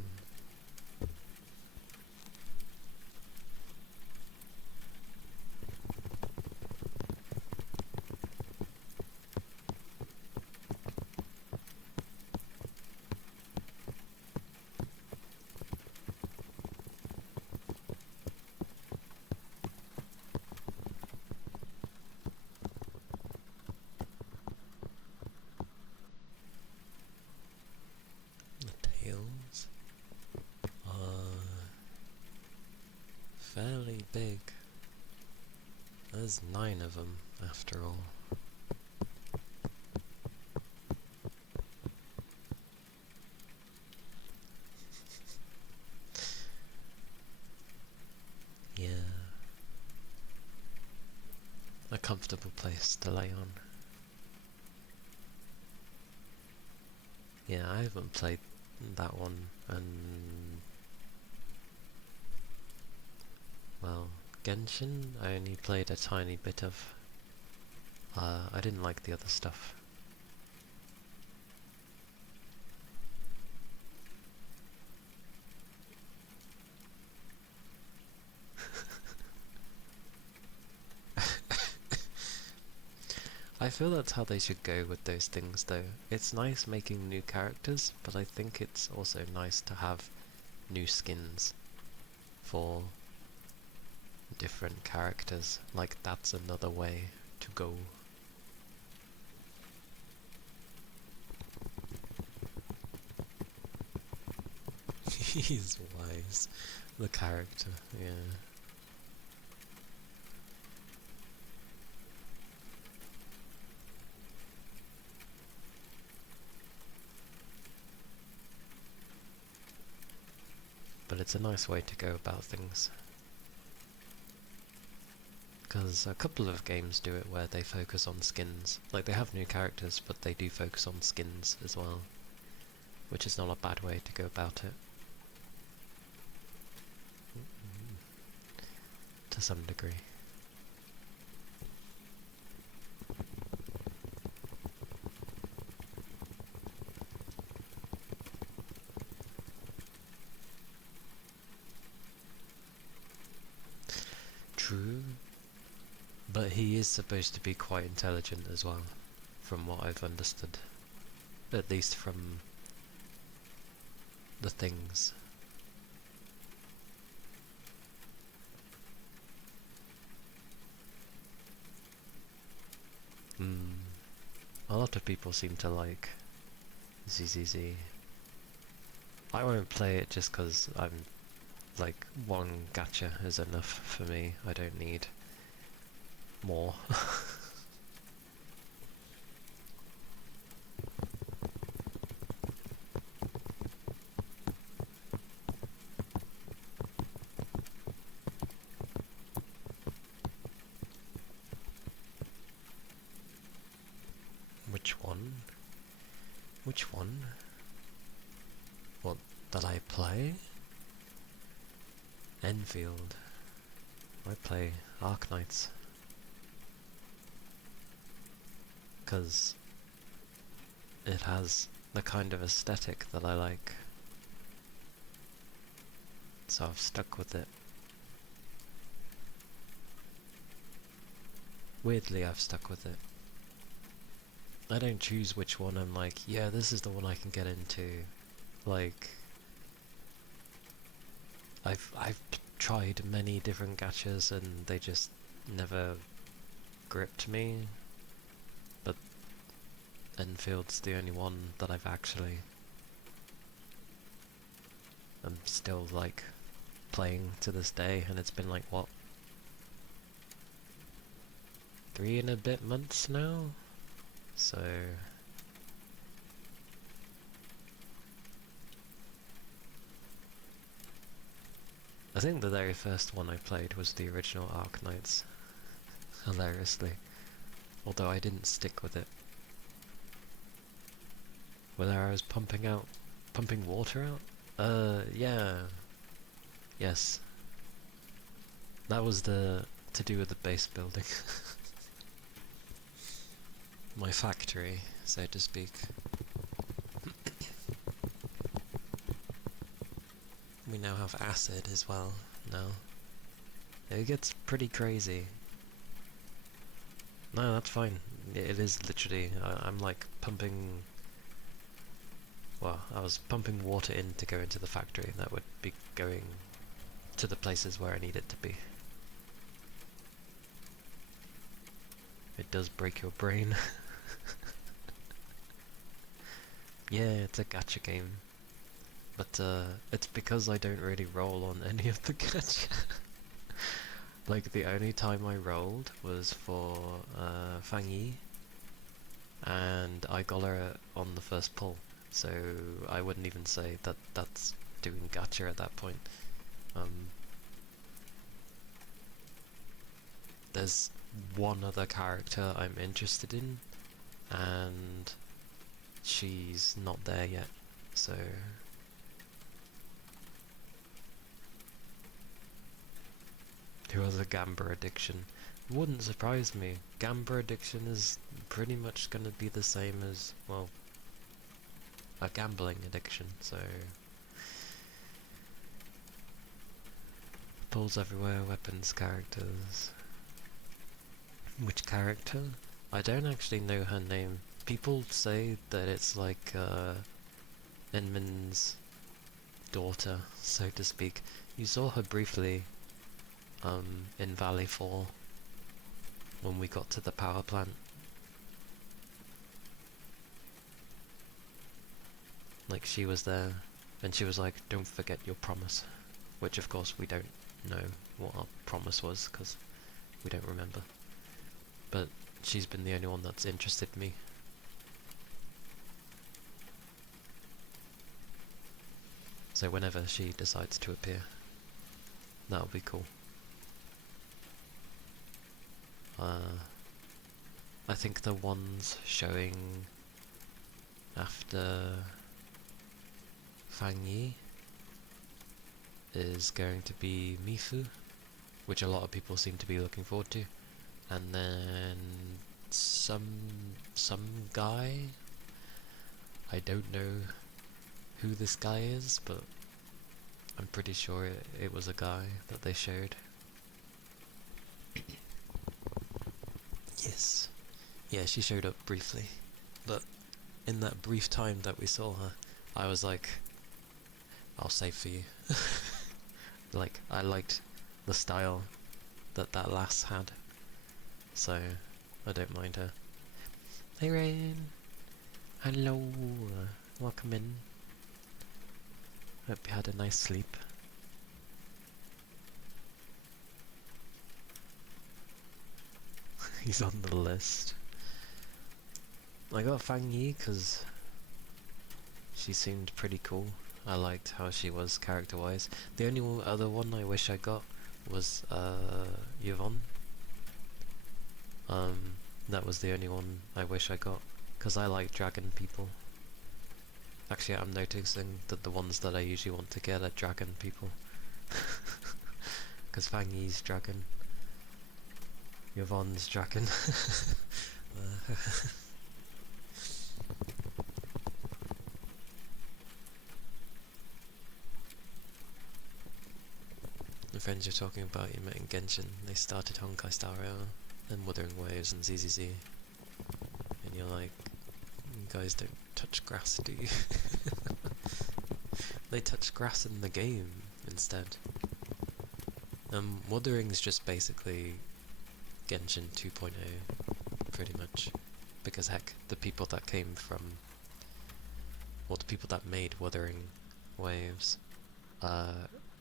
The tails are fairly big. There's 9 of them, after all. Yeah. A comfortable place to lay on. Yeah, I haven't played that one, and... well, Genshin, I only played a tiny bit of. I didn't like the other stuff. I feel that's how they should go with those things though. It's nice making new characters, but I think it's also nice to have new skins for different characters. Like, that's another way to go. He's wise. The character, yeah. But it's a nice way to go about things. Because a couple of games do it where they focus on skins. Like, they have new characters, but they do focus on skins as well. Which is not a bad way to go about it. To some degree. True. But he is supposed to be quite intelligent as well, from what I've understood. At least from the things. A lot of people seem to like ZZZ. I won't play it just because I'm like, one gacha is enough for me. I don't need more. Which one? Which one? What, that I play? Enfield. I play Arknights. Because it has the kind of aesthetic that I like. So I've stuck with it. Weirdly, I've stuck with it. I don't choose which one I'm like, yeah, this is the one I can get into. Like, I've tried many different gachas and they just never gripped me. But Enfield's the only one that I've actually... I'm still, like, playing to this day, and it's been like, what? 3 and a bit months now? So... I think the very first one I played was the original Arknights. Hilariously. Although I didn't stick with it. Whether I was pumping water out? Yeah. Yes. That was to do with the base building. My factory, so to speak. We now have acid as well, now. It gets pretty crazy. No, that's fine. It is literally, I'm like pumping... Well, I was pumping water in to go into the factory, and that would be going to the places where I need it to be. It does break your brain. Yeah, it's a gacha game. But it's because I don't really roll on any of the gacha. Like, the only time I rolled was for Fang Yi, and I got her on the first pull, so I wouldn't even say that that's doing gacha at that point. There's one other character I'm interested in, and she's not there yet, so... Who has a Gamba addiction? Wouldn't surprise me. Gamba addiction is pretty much gonna be the same as, well, a gambling addiction, so... Balls everywhere, weapons, characters... Which character? I don't actually know her name. People say that it's like Inman's daughter, so to speak. You saw her briefly in Valley 4 when we got to the power plant. Like, she was there, and she was like, "Don't forget your promise." Which, of course, we don't know what our promise was, because we don't remember. But she's been the only one that's interested me. So whenever she decides to appear, that'll be cool. I think the ones showing after Fang Yi is going to be Mifu, which a lot of people seem to be looking forward to, and then some guy. I don't know who this guy is, but I'm pretty sure it was a guy that they showed. Yes. Yeah, she showed up briefly, but in that brief time that we saw her, I was like, I'll save for you. Like, I liked the style that lass had, so I don't mind her. Hey Rain! Hello! Welcome in. Hope you had a nice sleep. He's on the list. I got Fang Yi because she seemed pretty cool. I liked how she was character-wise. The only other one I wish I got was Yvonne. That was the only one I wish I got, because I like dragon people. Actually, I'm noticing that the ones that I usually want to get are dragon people. Because Fang Yi's dragon. Yvonne's dragon. The friends you're talking about you met in Genshin, they started Honkai Star Rail, then Wuthering Waves and ZZZ. And you're like, you guys don't touch grass, do you? They touch grass in the game instead. Wuthering's just basically Genshin 2.0, pretty much. Because heck, the people that came from, or the people that made Wuthering Waves,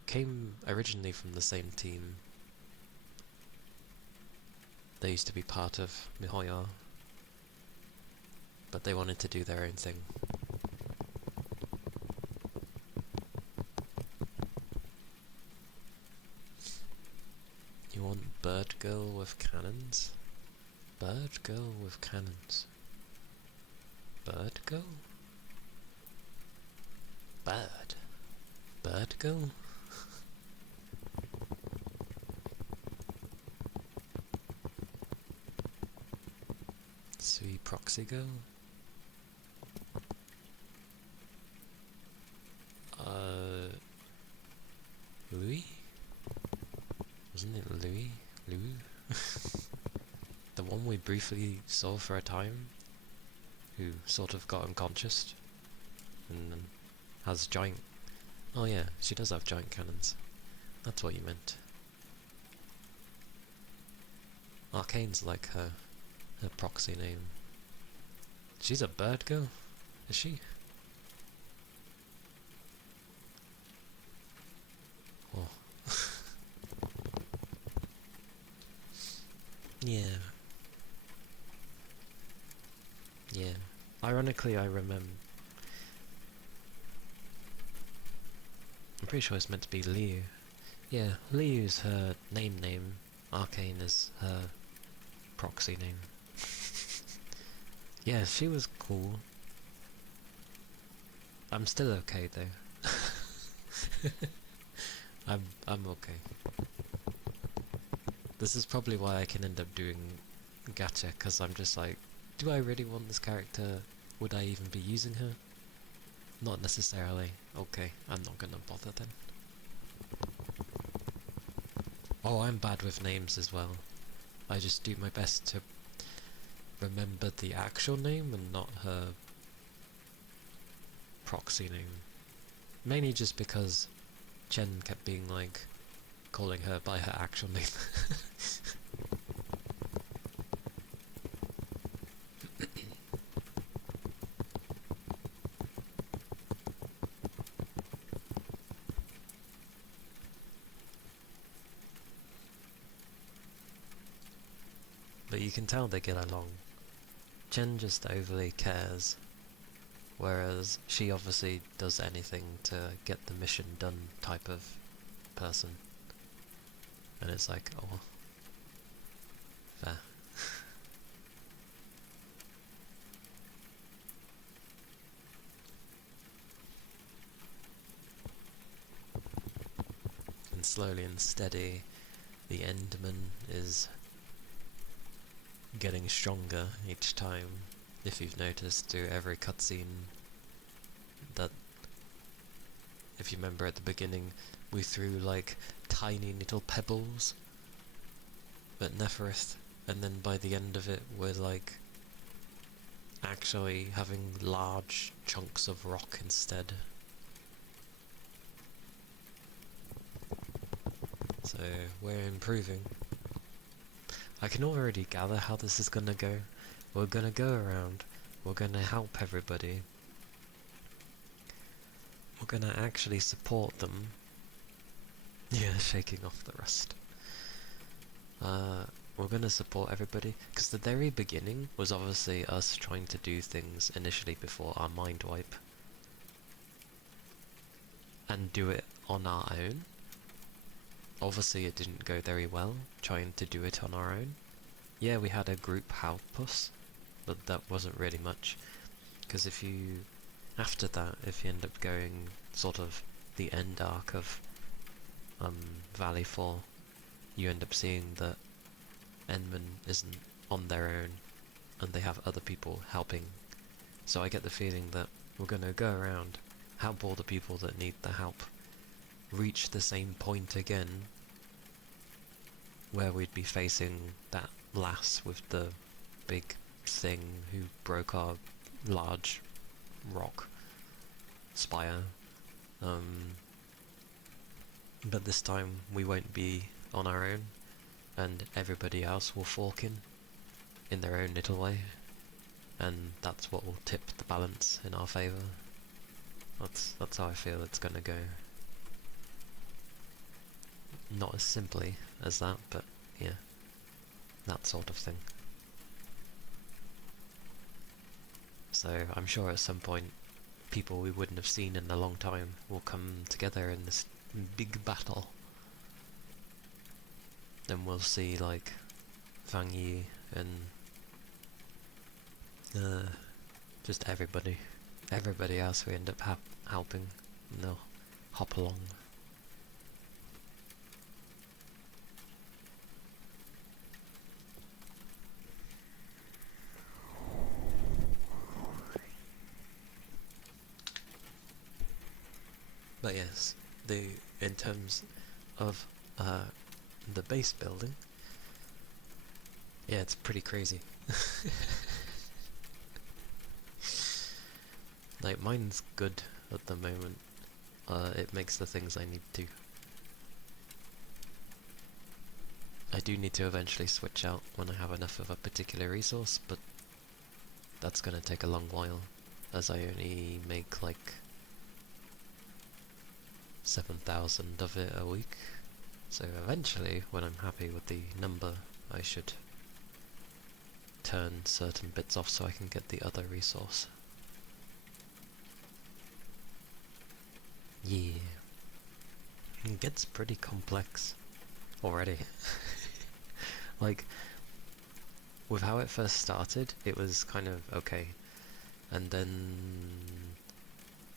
came originally from the same team. They used to be part of MiHoYo, but they wanted to do their own thing. You want Bird Girl with cannons? Bird Girl with cannons. Bird Girl? Bird? Bird Girl? Sweet Proxy Girl? Louis? Wasn't it Louis? The one we briefly saw for a time, who sort of got unconscious, and has giant... Oh yeah, she does have giant cannons. That's what you meant. Arcane's like her proxy name. She's a bird girl, is she? Oh. Yeah. Yeah. Ironically, I remember... I'm pretty sure it's meant to be Liu. Yeah, Liu's her name. Arcane is her proxy name. Yeah, she was cool. I'm still okay though. I'm okay. This is probably why I can end up doing gacha, because I'm just like, do I really want this character? Would I even be using her? Not necessarily. Okay, I'm not gonna bother then. Oh, I'm bad with names as well. I just do my best to remembered the actual name and not her proxy name. Mainly just because Chen kept being like, calling her by her actual name. But you can tell they get along. Chen just overly cares, whereas she obviously does anything to get the mission done type of person. And it's like, oh, fair. And slowly and steady, the Enderman is getting stronger each time. If you've noticed through every cutscene that, if you remember at the beginning, we threw like tiny little pebbles at Neferith, and then by the end of it we're like actually having large chunks of rock instead. So we're improving. I can already gather how this is gonna go. We're gonna go around, we're gonna help everybody, we're gonna actually support them. Yeah, shaking off the rust. We're gonna support everybody, because the very beginning was obviously us trying to do things initially before our mind wipe. And do it on our own. Obviously it didn't go very well, trying to do it on our own. Yeah, we had a group help us, but that wasn't really much. Because if you, after that, if you end up going sort of the end arc of Valley 4, you end up seeing that Enderman isn't on their own, and they have other people helping. So I get the feeling that we're going to go around, help all the people that need the help, reach the same point again, where we'd be facing that lass with the big thing who broke our large rock spire. But this time we won't be on our own, and everybody else will fork in their own little way, and that's what will tip the balance in our favour. That's how I feel it's gonna go. Not as simply as that, but yeah, that sort of thing. So I'm sure at some point people we wouldn't have seen in a long time will come together in this big battle. Then we'll see like Fang Yi and just everybody else we end up helping, and they'll hop along. But yes, in terms of the base building, yeah, it's pretty crazy. Like, mine's good at the moment. It makes the things I need to. I do need to eventually switch out when I have enough of a particular resource, but that's gonna take a long while, as I only make like 7,000 of it a week. So eventually, when I'm happy with the number, I should turn certain bits off so I can get the other resource. Yeah. It gets pretty complex already. Like, with how it first started, it was kind of okay. And then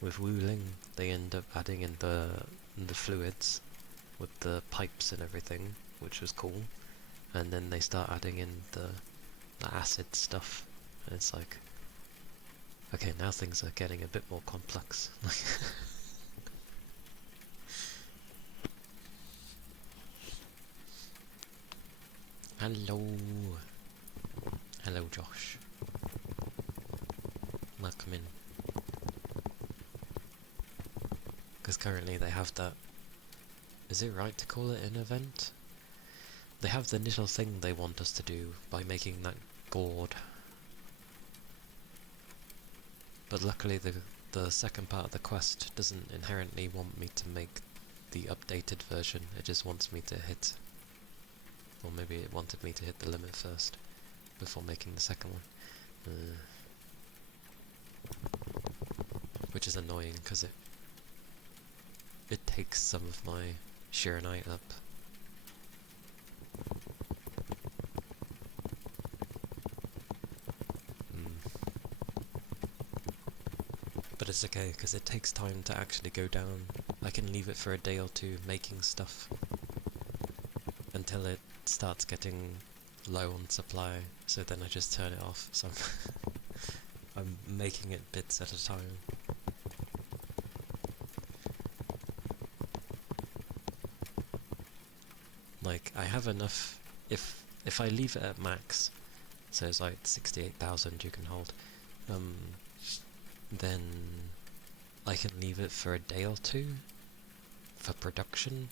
with Wu Ling, they end up adding in the fluids with the pipes and everything, which was cool. And then they start adding in the acid stuff, and it's like, okay, now things are getting a bit more complex. Hello. Hello, Josh. Welcome in. Because currently they have that... Is it right to call it an event? They have the little thing they want us to do by making that gourd. But luckily the second part of the quest doesn't inherently want me to make the updated version. It just wants me to hit... Or maybe it wanted me to hit the limit first, before making the second one. Which is annoying, because it takes some of my Shiranite up. But it's okay, because it takes time to actually go down. I can leave it for a day or two making stuff until it starts getting low on supply, so then I just turn it off. So I'm making it bits at a time. Like, I have enough, if I leave it at max, so it's like 68,000 you can hold, then I can leave it for a day or two for production,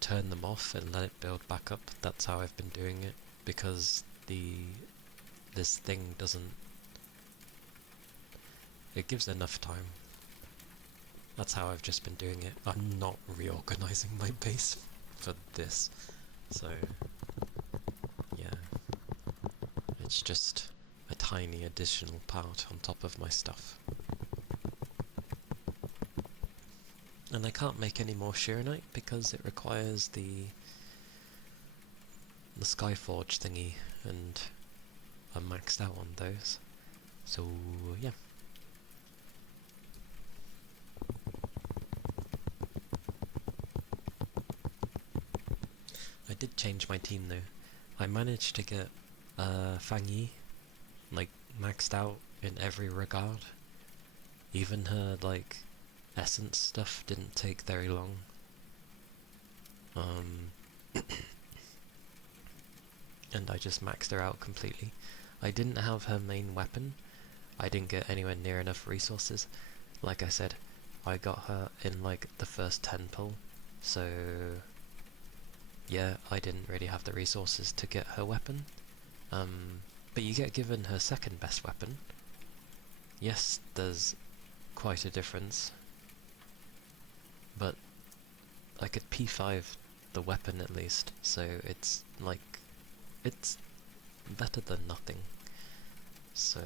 turn them off and let it build back up. That's how I've been doing it, because this thing doesn't... It gives enough time. That's how I've just been doing it. I'm not reorganizing my base for this, so yeah, it's just a tiny additional part on top of my stuff. And I can't make any more Shiranite because it requires the Skyforge thingy, and I'm maxed out on those, so yeah. I did change my team though. I managed to get Fang Yi, like, maxed out in every regard. Even her, like, essence stuff didn't take very long. And I just maxed her out completely. I didn't have her main weapon. I didn't get anywhere near enough resources. Like I said, I got her in, like, the first 10 pull, so yeah, I didn't really have the resources to get her weapon. But you get given her second best weapon. Yes, there's quite a difference, but I could P5 the weapon at least, so it's like, it's better than nothing. So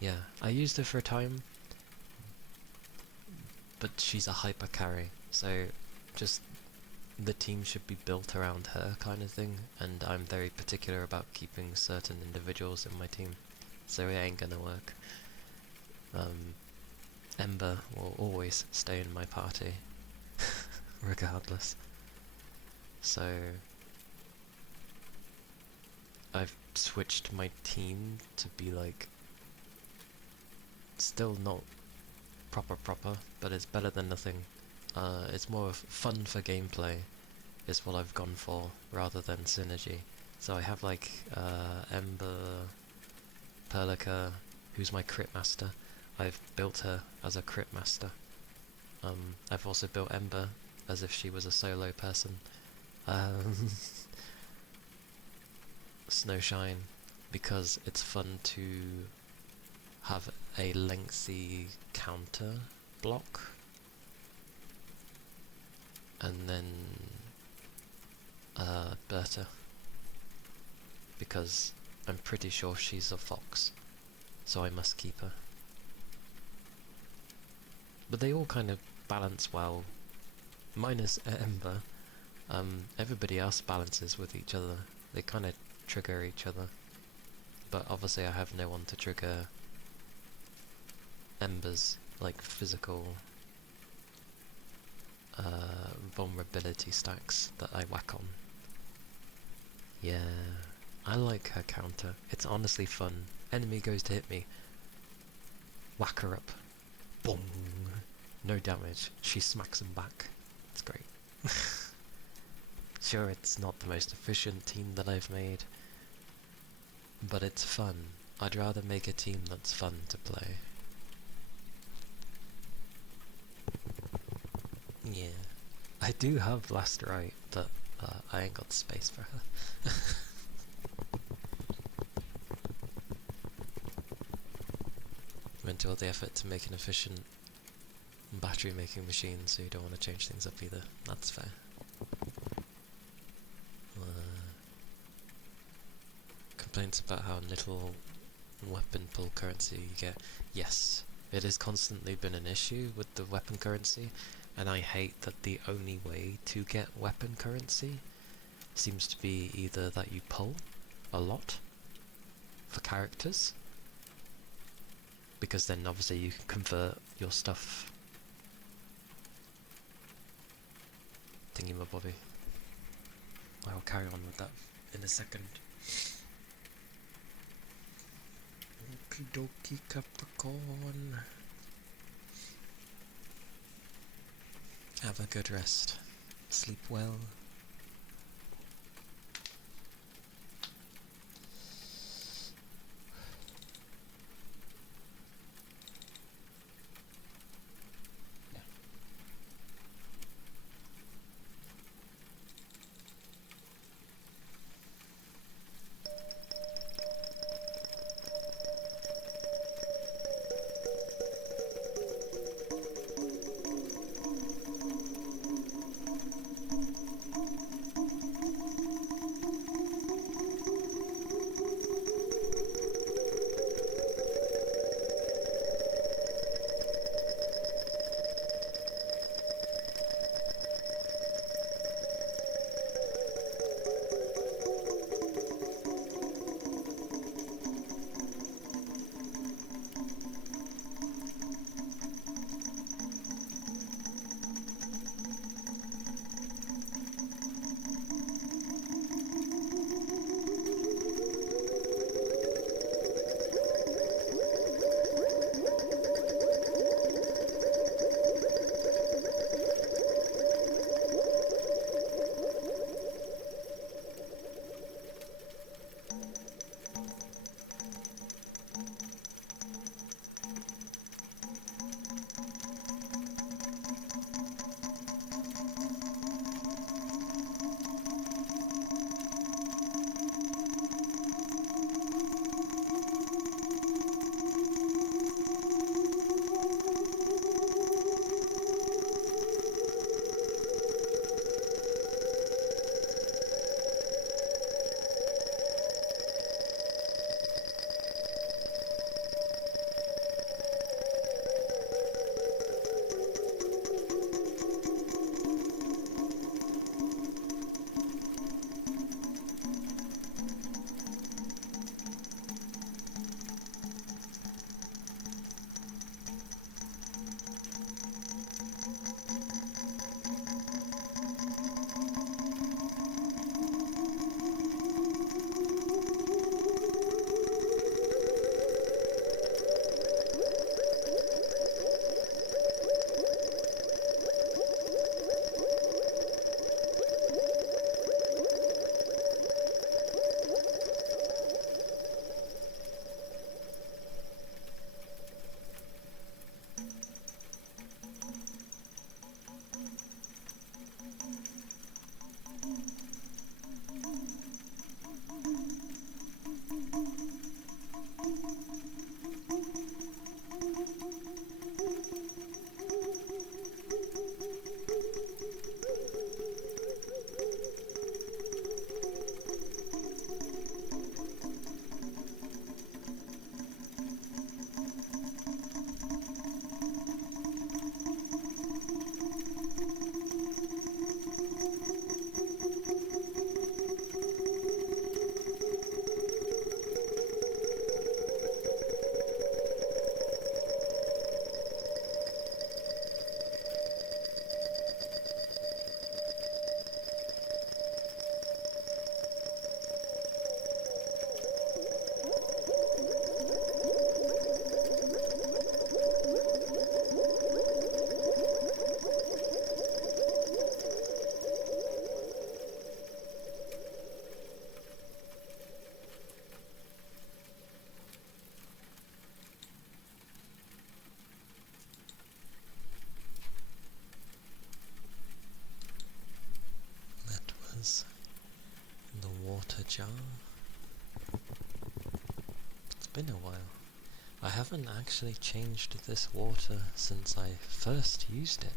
yeah, I used her for a time, but she's a hyper carry, so just the team should be built around her kind of thing, and I'm very particular about keeping certain individuals in my team, so it ain't gonna work. Ember will always stay in my party, regardless. So I've switched my team to be like, still not proper, but it's better than nothing. It's more of fun for gameplay is what I've gone for, rather than synergy. So I have like Ember, Perlica, who's my crit master. I've built her as a crit master. I've also built Ember as if she was a solo person. Snowshine, because it's fun to have a lengthy counter block. And then Berta, because I'm pretty sure she's a fox, so I must keep her. But they all kind of balance well, minus Ember. Everybody else balances with each other. They kind of trigger each other, but obviously I have no one to trigger Ember's, like, physical vulnerability stacks that I whack on. Yeah, I like her counter. It's honestly fun. Enemy goes to hit me, whack her up, boom, no damage. She smacks him back. It's great. Sure, it's not the most efficient team that I've made, but it's fun. I'd rather make a team that's fun to play. Yeah. I do have Last Right, but I ain't got space for her. Went to all the effort to make an efficient battery making machine, so you don't want to change things up either. That's fair. Complaints about how little weapon pull currency you get. Yes, it has constantly been an issue with the weapon currency, and I hate that the only way to get weapon currency seems to be either that you pull a lot for characters, because then obviously you can convert your stuff thingy-mabobby. I will carry on with that in a second. Okie dokie, Capricorn. Have a good rest. Sleep well. water jar. It's been a while. I haven't actually changed this water since I first used it.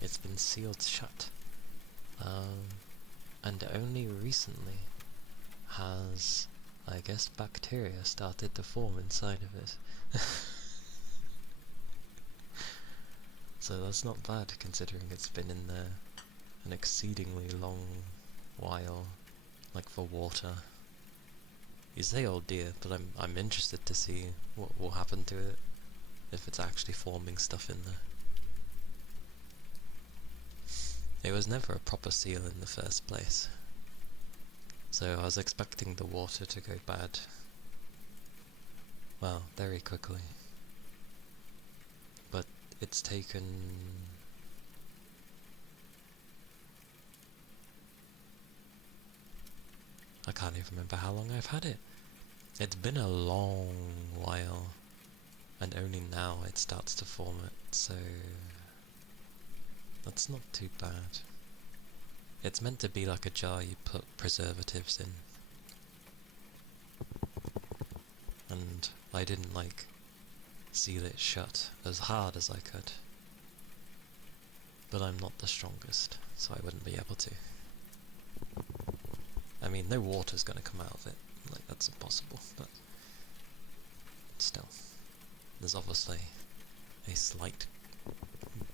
It's been sealed shut. And only recently has, I guess, bacteria started to form inside of it. So that's not bad, considering it's been in there an exceedingly long while, like for water. You say "oh dear," but I'm interested to see what will happen to it, if it's actually forming stuff in there. It was never a proper seal in the first place, so I was expecting the water to go bad, well, very quickly. But it's taken... I can't even remember how long I've had it. It's been a long while, and only now it starts to form it, so that's not too bad. It's meant to be like a jar you put preservatives in, and I didn't seal it shut as hard as I could, but I'm not the strongest, so I wouldn't be able to. I mean, no water's gonna come out of it, that's impossible, but still, there's obviously a slight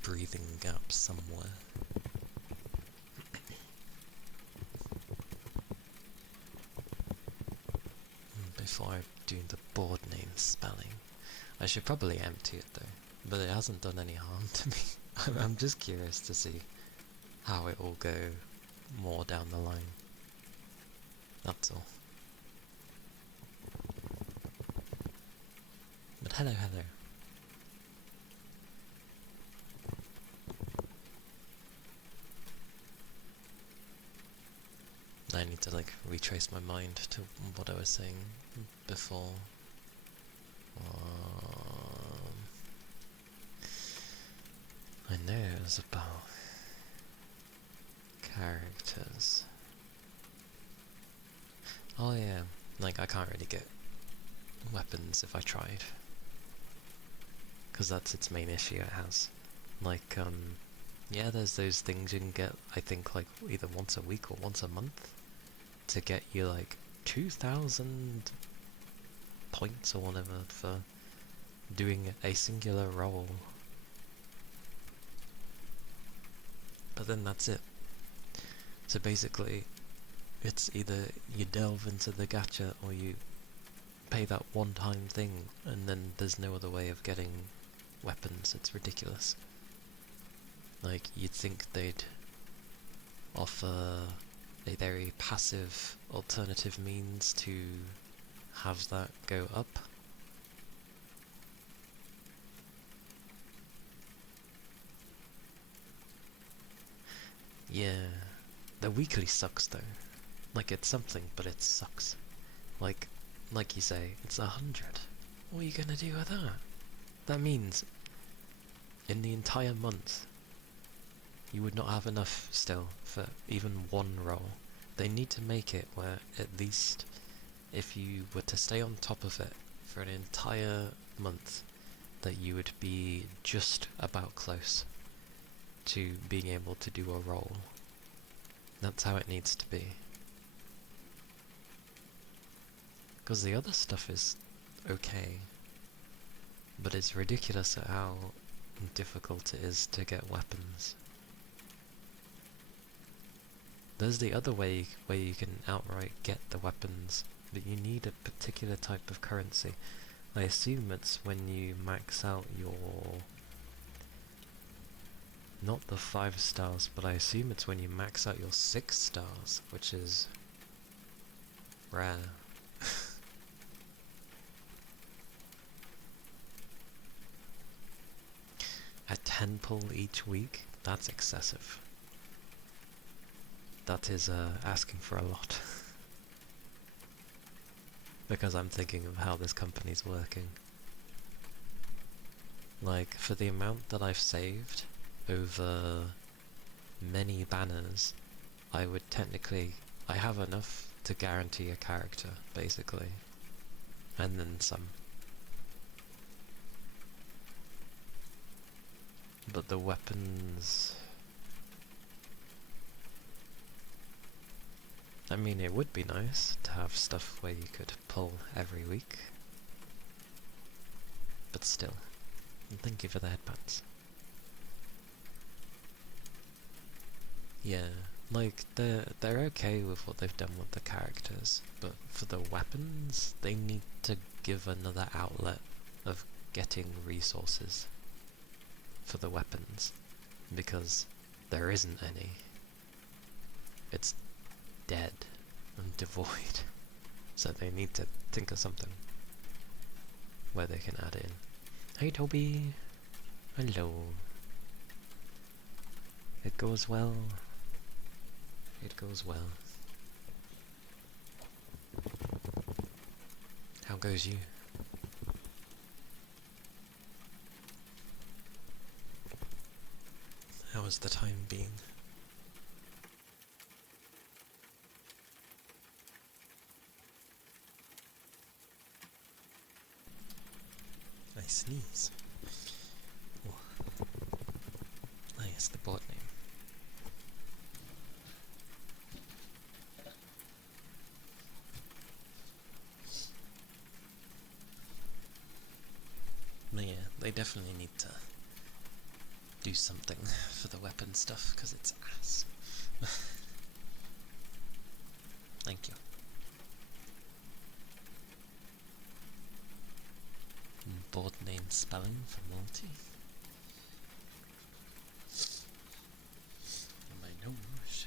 breathing gap somewhere. Before I do the board name spelling, I should probably empty it though, but it hasn't done any harm to me. I'm just curious to see how it will go more down the line. That's all. But hello. I need to retrace my mind to what I was saying before. I know it was about characters. Oh yeah, I can't really get weapons if I tried, because that's its main issue it has. Yeah, there's those things you can get, I think, either once a week or once a month, to get you 2,000 points or whatever for doing a singular roll. But then that's it. So basically, it's either you delve into the gacha or you pay that one-time thing, and then there's no other way of getting weapons. It's ridiculous. You'd think they'd offer a very passive alternative means to have that go up. Yeah, the weekly sucks though. It's something, but it sucks. Like you say, it's 100. What are you gonna do with that? That means in the entire month you would not have enough still for even one roll. They need to make it where at least if you were to stay on top of it for an entire month, that you would be just about close to being able to do a roll. That's how it needs to be. Because the other stuff is okay, but it's ridiculous at how difficult it is to get weapons. There's the other way where you can outright get the weapons, but you need a particular type of currency. I assume it's when you max out your... not the 5 stars, but I assume it's when you max out your 6 stars, which is... rare. A 10 pull each week? That's excessive. That is asking for a lot. Because I'm thinking of how this company's working. For the amount that I've saved over many banners, I would technically... I have enough to guarantee a character, basically. And then some. But the weapons... I mean, it would be nice to have stuff where you could pull every week. But still, thank you for the headbands. Yeah, like, they're okay with what they've done with the characters, but for the weapons, they need to give another outlet of getting resources for the weapons, because there isn't any. It's dead and devoid, so they need to think of something where they can add in. Hey Toby! Hello. It goes well. It goes well. How goes you? How has the time been? I sneeze. Oh. Ah, yes, the board name. But yeah, they definitely need to do something for the weapon stuff, because it's ass. Thank you. Board name spelling for multi. Oh my nose.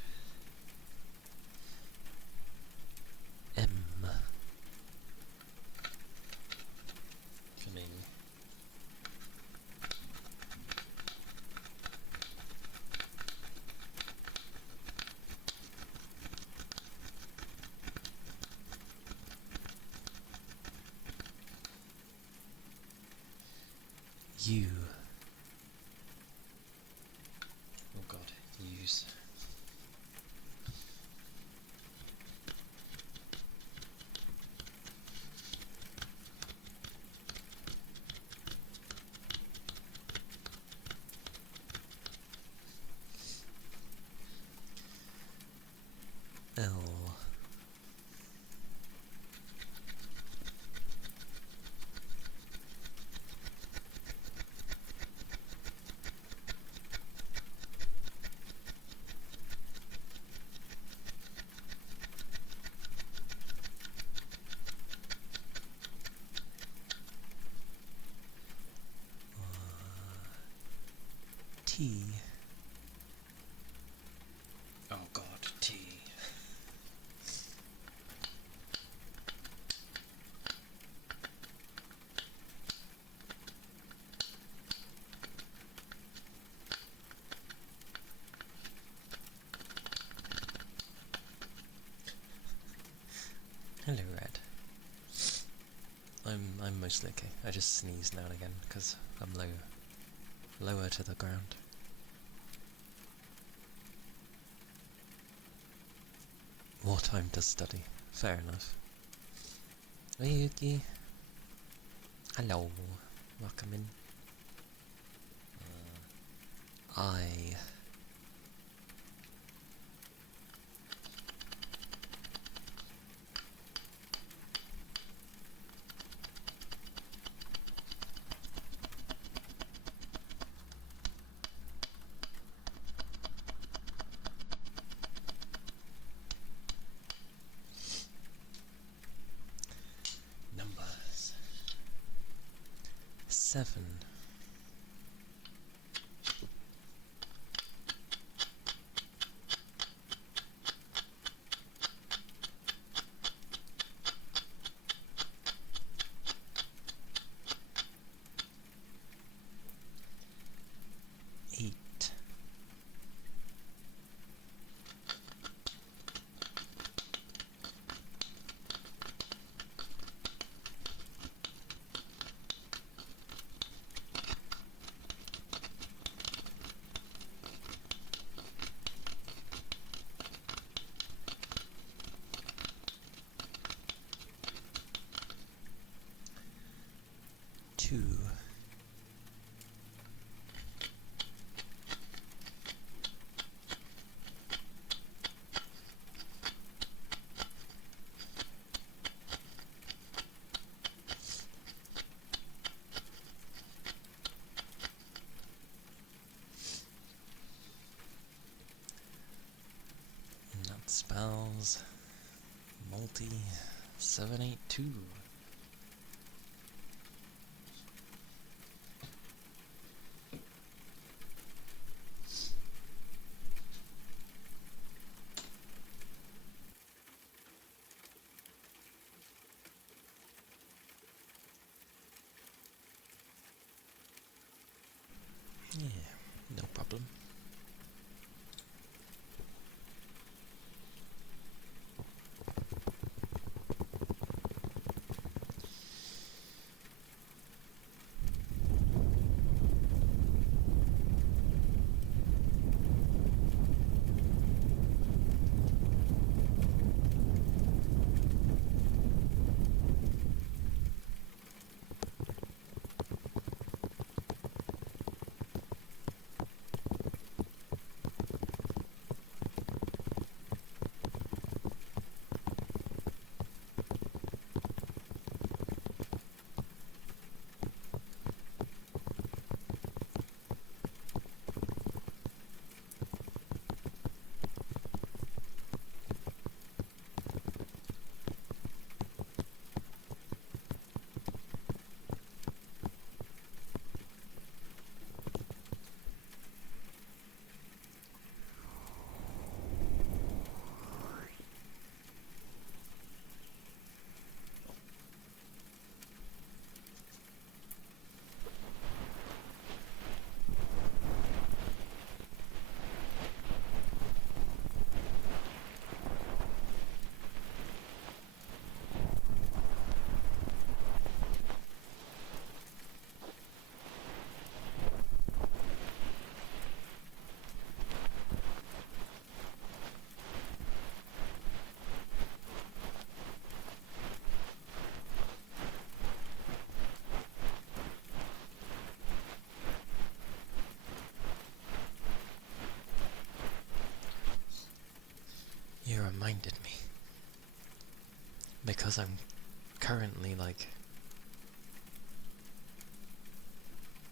M. Coming. You. Oh god, use. L. T. Oh god, T. Hello, Red. I'm mostly okay. I just sneeze now and again because I'm lower to the ground. More time to study. Fair enough. Hey Yuki. Hello. Welcome in. I. Numbers. 7. 2. And that spells multi 782. Yeah, no problem. You reminded me. Because I'm currently, like,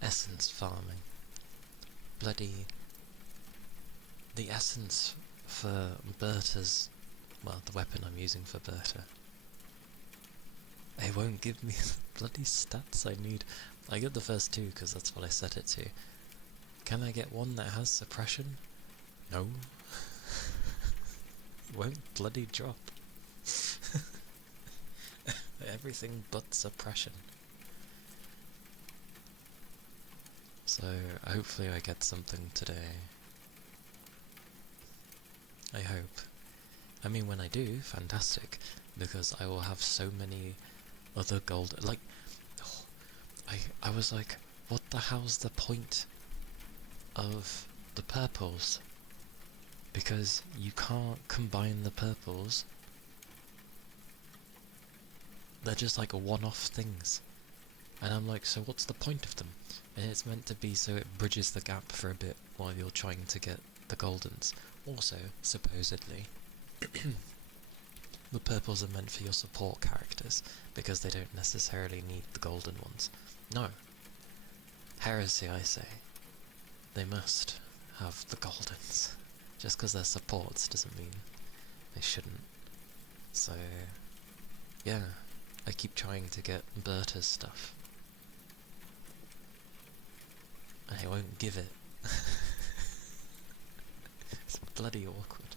essence farming. Bloody... The essence for Berta's... Well, the weapon I'm using for Berta. It won't give me the bloody stats I need. I get the first 2 because that's what I set it to. Can I get one that has suppression? No. It won't bloody drop. Everything but suppression. So, hopefully I get something today. I hope. I mean, when I do, fantastic, because I will have so many other gold... Like, I was like, what the hell's the point of the purples? Because you can't combine the purples. They're just like one-off things. And I'm like, so what's the point of them? And it's meant to be so it bridges the gap for a bit while you're trying to get the goldens. Also, supposedly, the purples are meant for your support characters, because they don't necessarily need the golden ones. No. Heresy, I say. They must have the goldens. Just because they're supports doesn't mean they shouldn't. So, yeah, I keep trying to get Berta's stuff. And I won't give it. It's bloody awkward.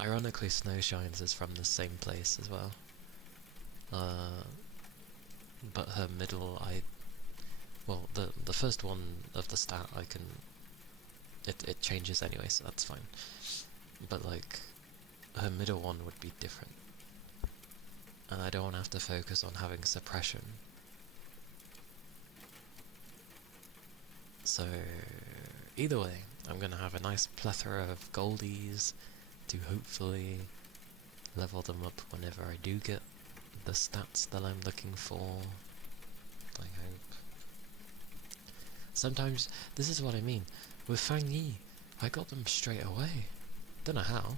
Ironically, Snowshines is from the same place as well. But her middle, well, the first one of the stat I can... It changes anyway, so that's fine. But, like, her middle one would be different. And I don't want to have to focus on having suppression. So, either way, I'm going to have a nice plethora of goldies to hopefully level them up whenever I do get the stats that I'm looking for. I hope. Sometimes, this is what I mean. With Fang Yi, I got them straight away. Don't know how.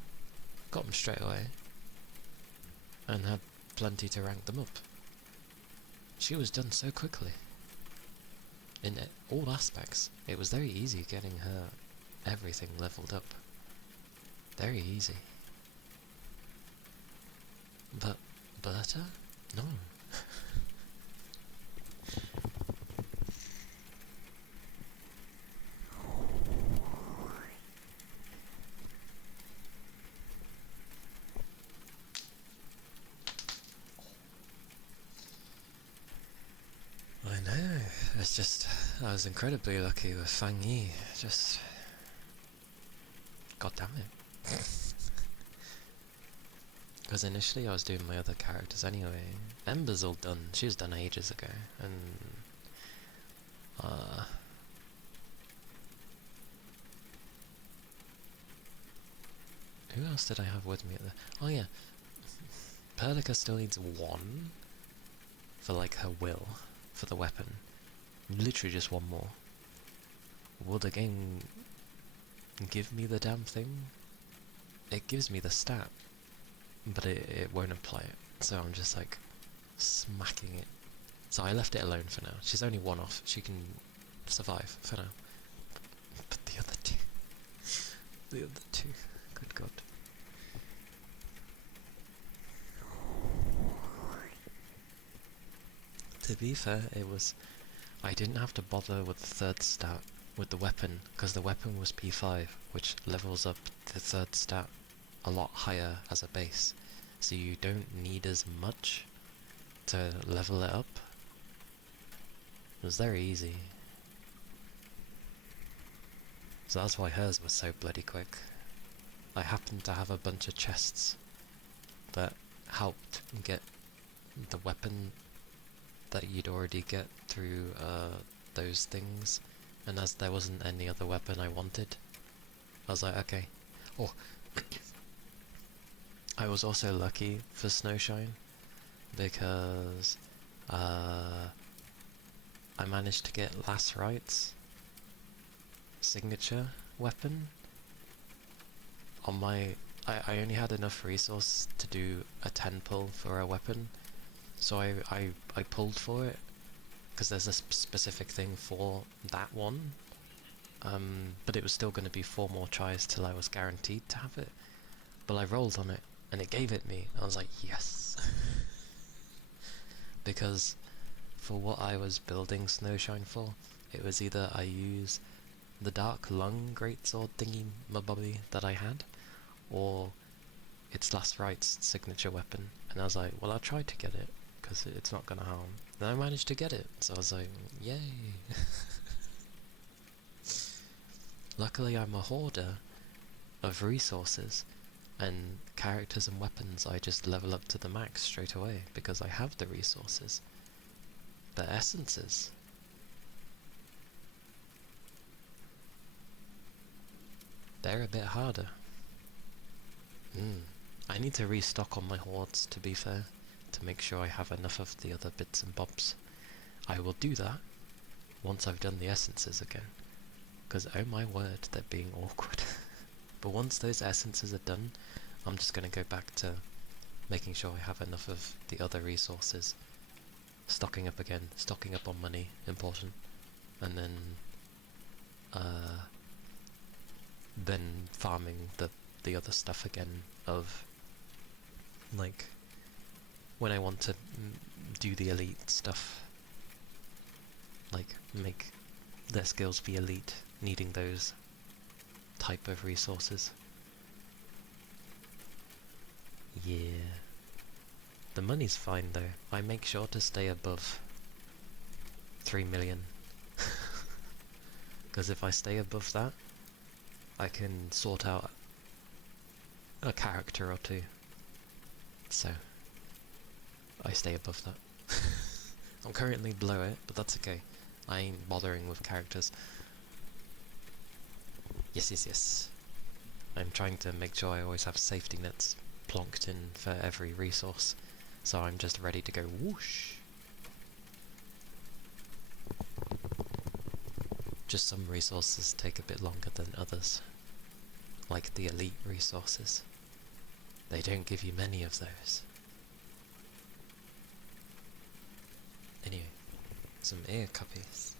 Got them straight away. And had plenty to rank them up. She was done so quickly. In all aspects, it was very easy getting her everything leveled up. Very easy. But Berta? No. I know, it's just, I was incredibly lucky with Fang Yi, just, god damn it. Because initially I was doing my other characters anyway. Ember's all done, she was done ages ago, and, who else did I have with me at the, oh yeah, Perlica still needs one, for like her will. For the weapon. Literally just one more. Will the game give me the damn thing? It gives me the stat, but it won't apply it. So I'm just like smacking it. So I left it alone for now. She's only one off. She can survive for now. But the other two. The other two. Good god. To be fair, it was... I didn't have to bother with the third stat with the weapon, because the weapon was P5, which levels up the third stat a lot higher as a base. So you don't need as much to level it up. It was very easy. So that's why hers was so bloody quick. I happened to have a bunch of chests that helped get the weapon that you'd already get through those things, and as there wasn't any other weapon I wanted, I was like, okay. Oh, I was also lucky for Snowshine, because I managed to get Last Right's signature weapon on my... I only had enough resource to do a 10 pull for a weapon, so I pulled for it, because there's a specific thing for that one, but it was still going to be 4 more tries till I was guaranteed to have it. But I rolled on it, and it gave it me. I was like, yes! Because for what I was building Snowshine for, it was either I use the Dark Lung Greatsword thingy mabobby that I had, or it's Last Right's signature weapon. And I was like, well, I'll try to get it, because it's not going to harm. Then I managed to get it, so I was like, yay! Luckily I'm a hoarder of resources, and characters and weapons I just level up to the max straight away, because I have the resources. But essences... they're a bit harder. I need to restock on my hoards, to be fair, to make sure I have enough of the other bits and bobs. I will do that once I've done the essences again, because oh my word, they're being awkward. But once those essences are done, I'm just going to go back to making sure I have enough of the other resources. Stocking up again, stocking up on money, important. And then farming the other stuff again of, like, when I want to do the elite stuff, like make their skills be elite, needing those type of resources. Yeah. The money's fine though. I make sure to stay above 3 million. Because if I stay above that, I can sort out a character or two. So, I stay above that. I'm currently below it, but that's okay. I ain't bothering with characters. Yes, yes, yes. I'm trying to make sure I always have safety nets plonked in for every resource. So I'm just ready to go whoosh. Just some resources take a bit longer than others. Like the elite resources. They don't give you many of those. Anyway, some ear cuppies.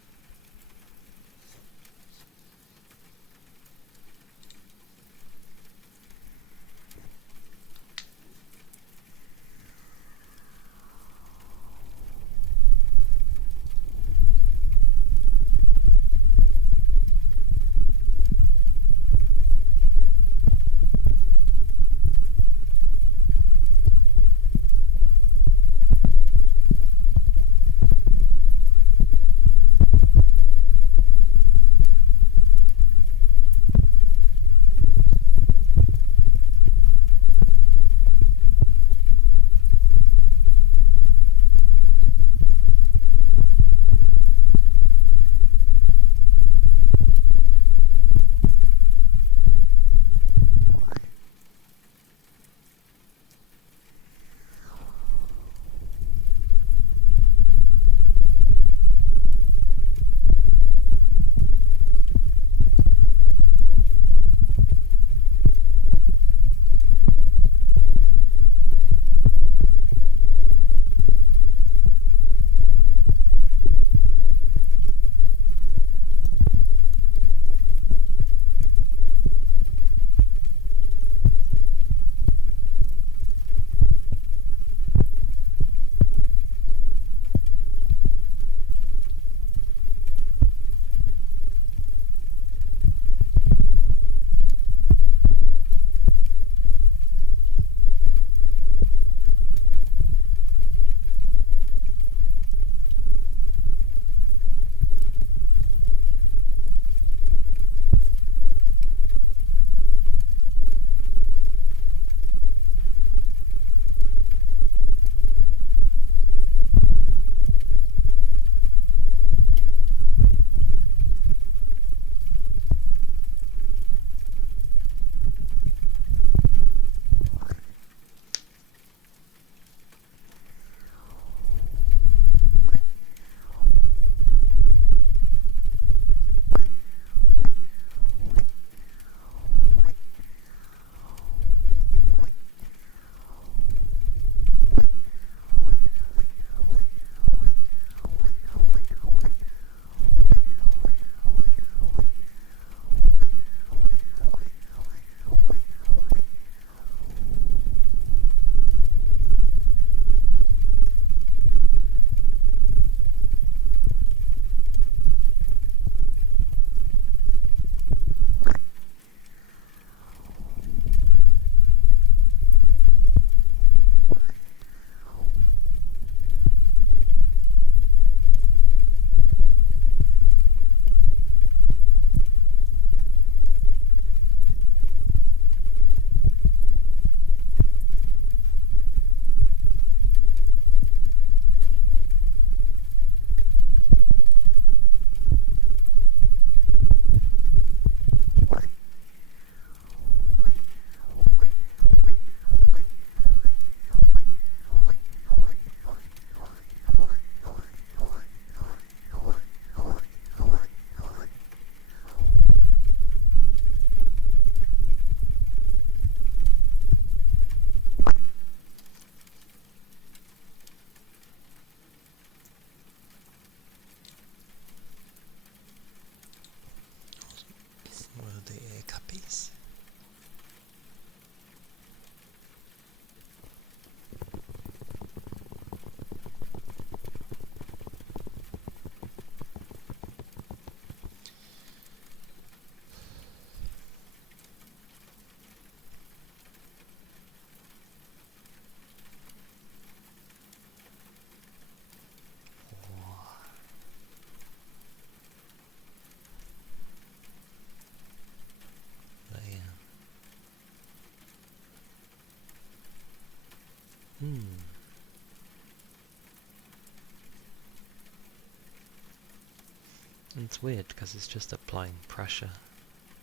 It's weird because it's just applying pressure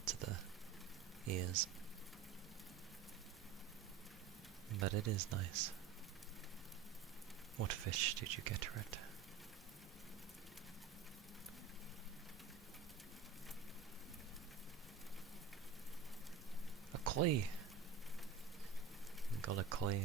to the ears. But it is nice. What fish did you get, Red? A koi! Got a koi.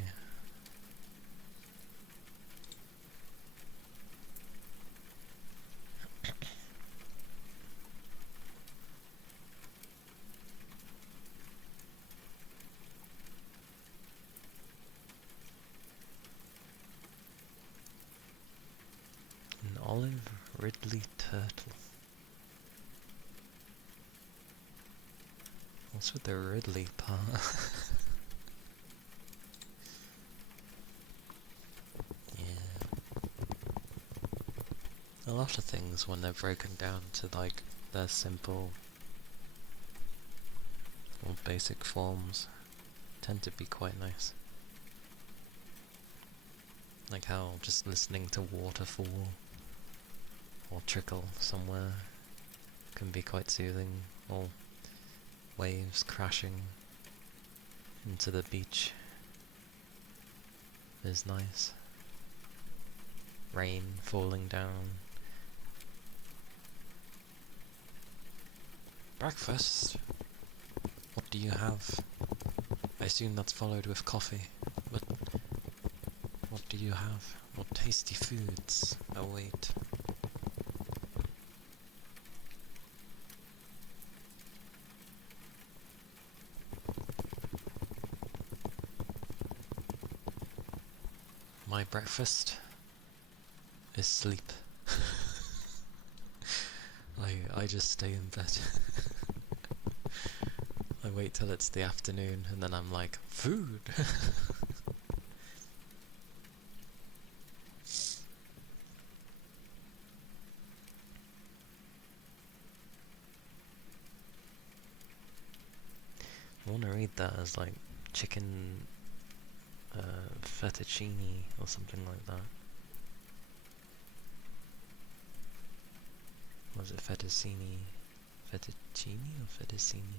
An olive Ridley turtle. What's with the Ridley part? Yeah. A lot of things, when they're broken down to like their simple or basic forms, tend to be quite nice. Like how just listening to water fall or trickle somewhere can be quite soothing, or waves crashing into the beach is nice. Rain falling down. Breakfast? What do you have? I assume that's followed with coffee, but what do you have? What tasty foods await? My breakfast is sleep. I just stay in bed. I wait till it's the afternoon and then I'm like, food! I want to read that as like chicken fettuccine or something like that. Was it fettuccine? Fettuccine or fettuccine?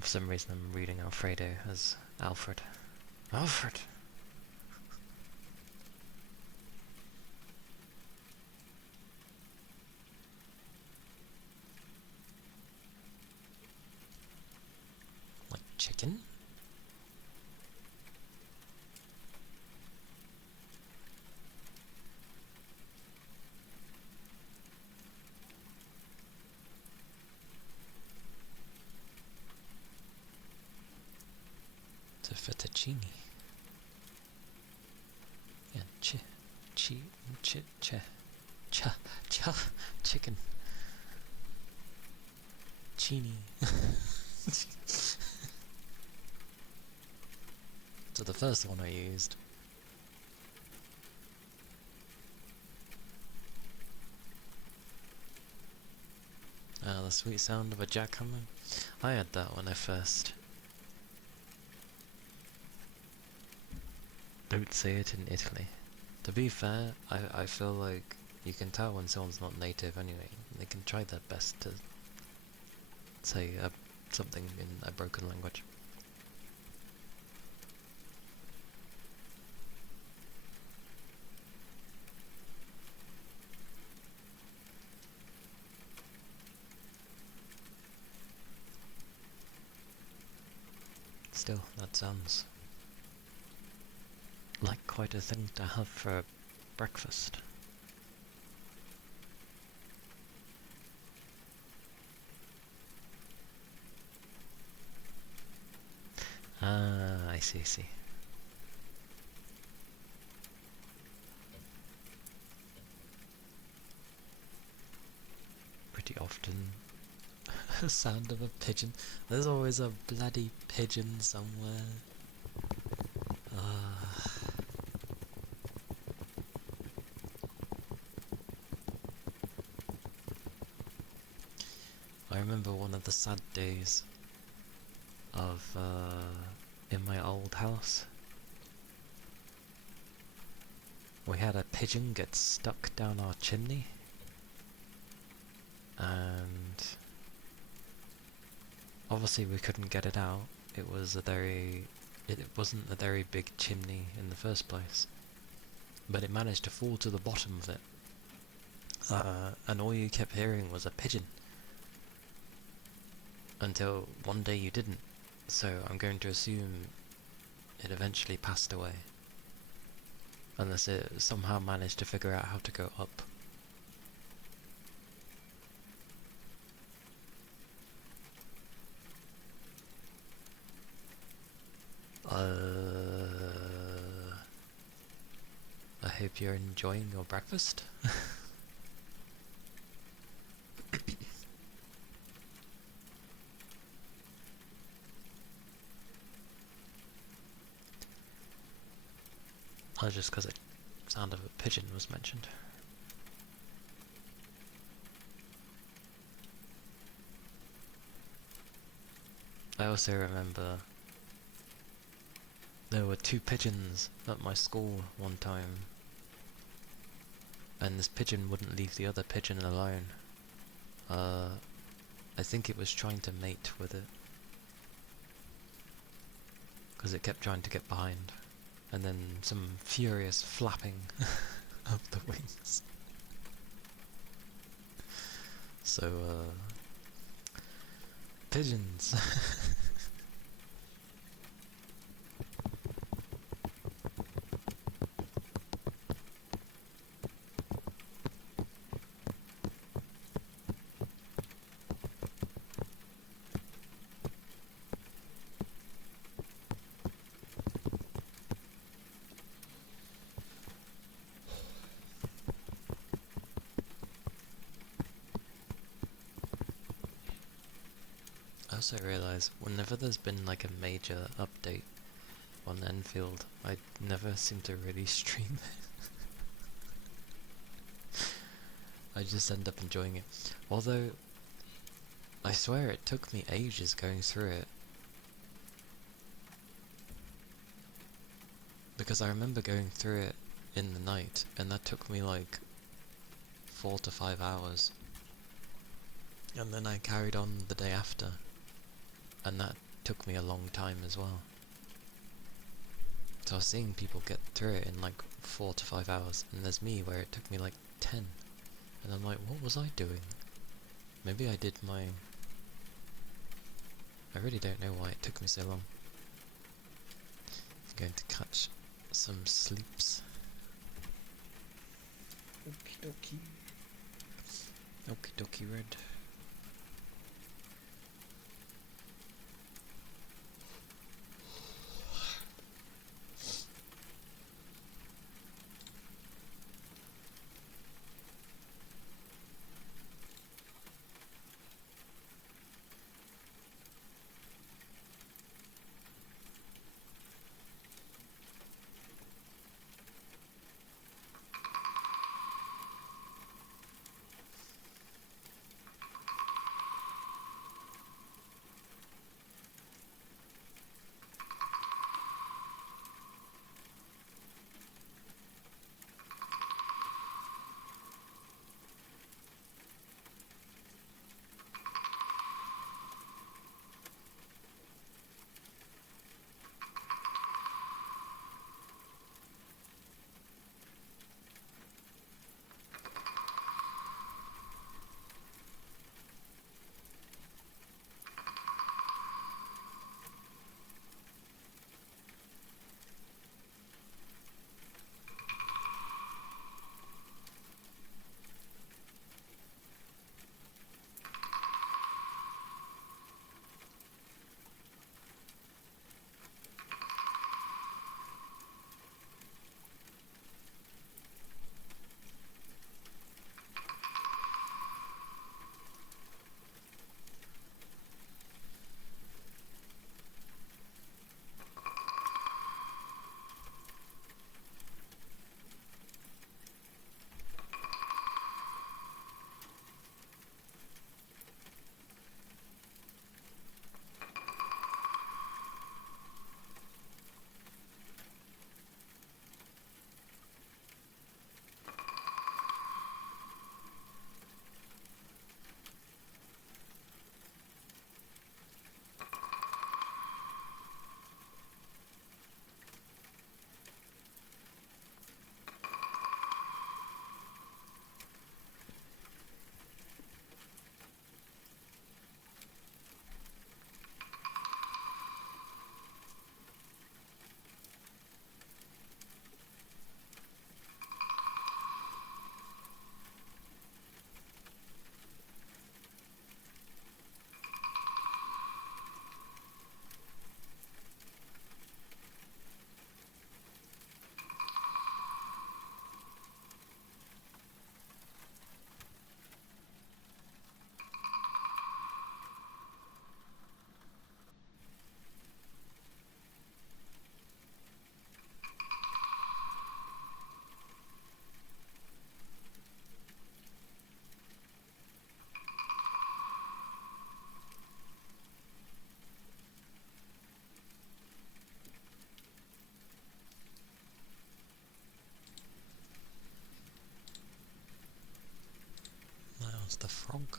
For some reason I'm reading Alfredo as Alfred. Alfred! Like chicken? It's a fettuccine. Yeah, chicken. Chini. So the first one I used. The sweet sound of a jackhammer. I had that when I first. Don't say it in Italy. To be fair, I feel like you can tell when someone's not native anyway. They can try their best to say something in a broken language. Still, that sounds like quite a thing to have for breakfast. Ah, I see. Pretty often, the sound of a pigeon. There's always a bloody pigeon somewhere. I remember one of the sad days of in my old house. We had a pigeon get stuck down our chimney, and obviously we couldn't get it out. It was a very it wasn't a very big chimney in the first place, but it managed to fall to the bottom of it, and all you kept hearing was a pigeon, until one day you didn't, so I'm going to assume it eventually passed away, unless it somehow managed to figure out how to go up. I hope you're enjoying your breakfast. Oh, just because the sound of a pigeon was mentioned. I also remember there were 2 pigeons at my school one time, and this pigeon wouldn't leave the other pigeon alone. I think it was trying to mate with it, because it kept trying to get behind, and then some furious flapping of the wings. So, pigeons. I also realise whenever there's been like a major update on Enfield, I never seem to really stream it. I just end up enjoying it. Although, I swear it took me ages going through it. Because I remember going through it in the night, and that took me like 4 to 5 hours. And then I carried on the day after, and that took me a long time as well. So I was seeing people get through it in like 4 to 5 hours, and there's me where it took me like 10. And I'm like, what was I doing? Maybe I did my... I really don't know why it took me so long. I'm going to catch some sleeps. Okie dokie. Okie dokie, Red. the frog.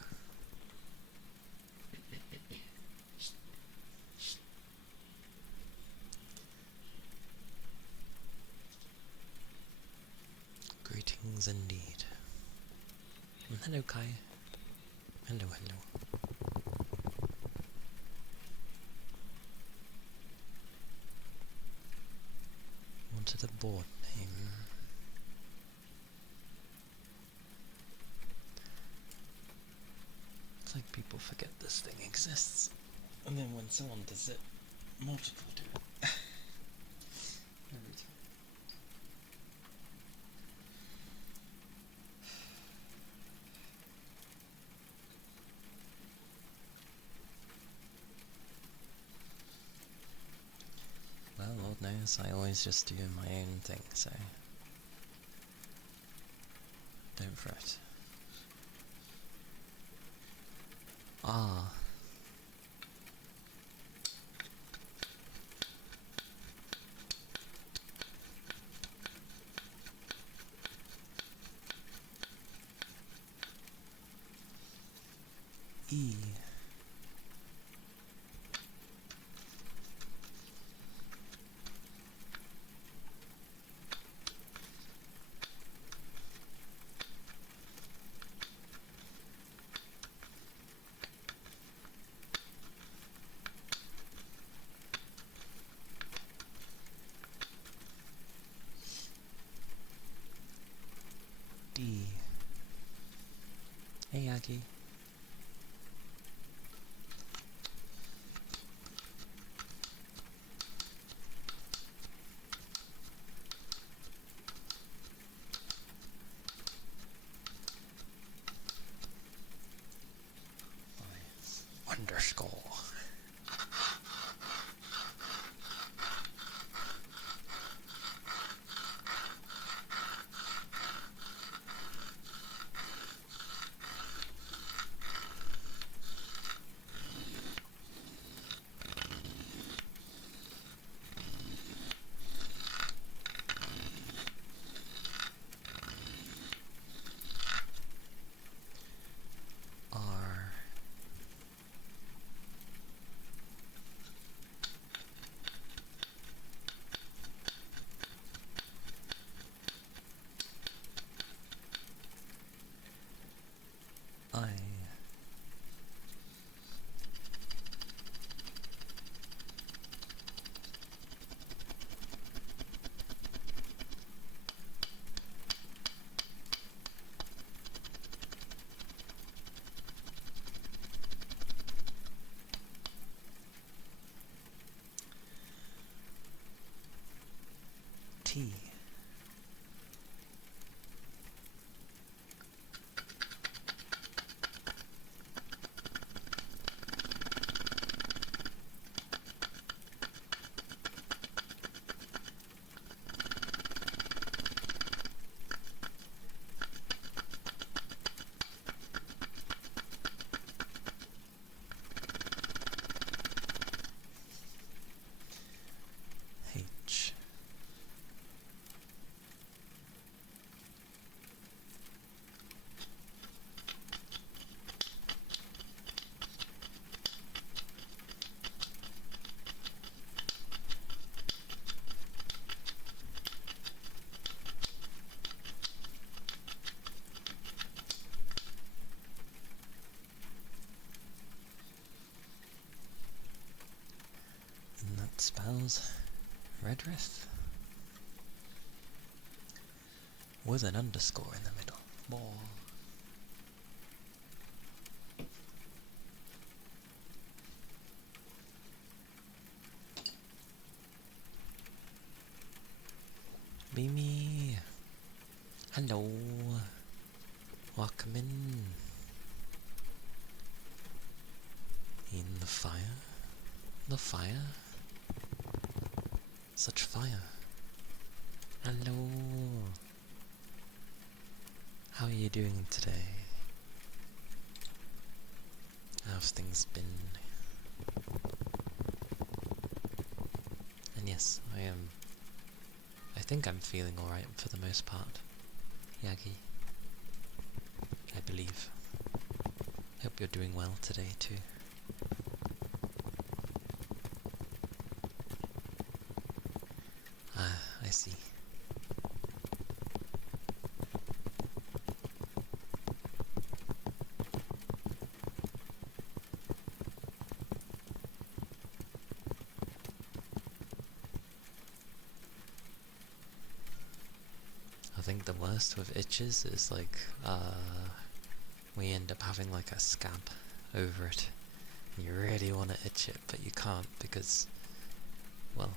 Greetings indeed. And hello, Kai. Hello, hello. Onto the board name. It's like people forget this thing exists, and then when someone does it, more people do it. Every time. Well, Lord knows, I always just do my own thing, so don't fret. Ah. E. D. Hey, Aggie. Underscore. R. I. T. H. And that spells Redrith with an underscore in the middle. More. Mimi. Hello. Welcome in. In the fire. The fire. Such fire. Hello. How are you doing today? How've things been? And yes, I think I'm feeling alright for the most part. Yagi. I believe. Hope you're doing well today too. Ah, I see. I think the worst with itches is like, we end up having like a scab over it. And you really want to itch it, but you can't because, well,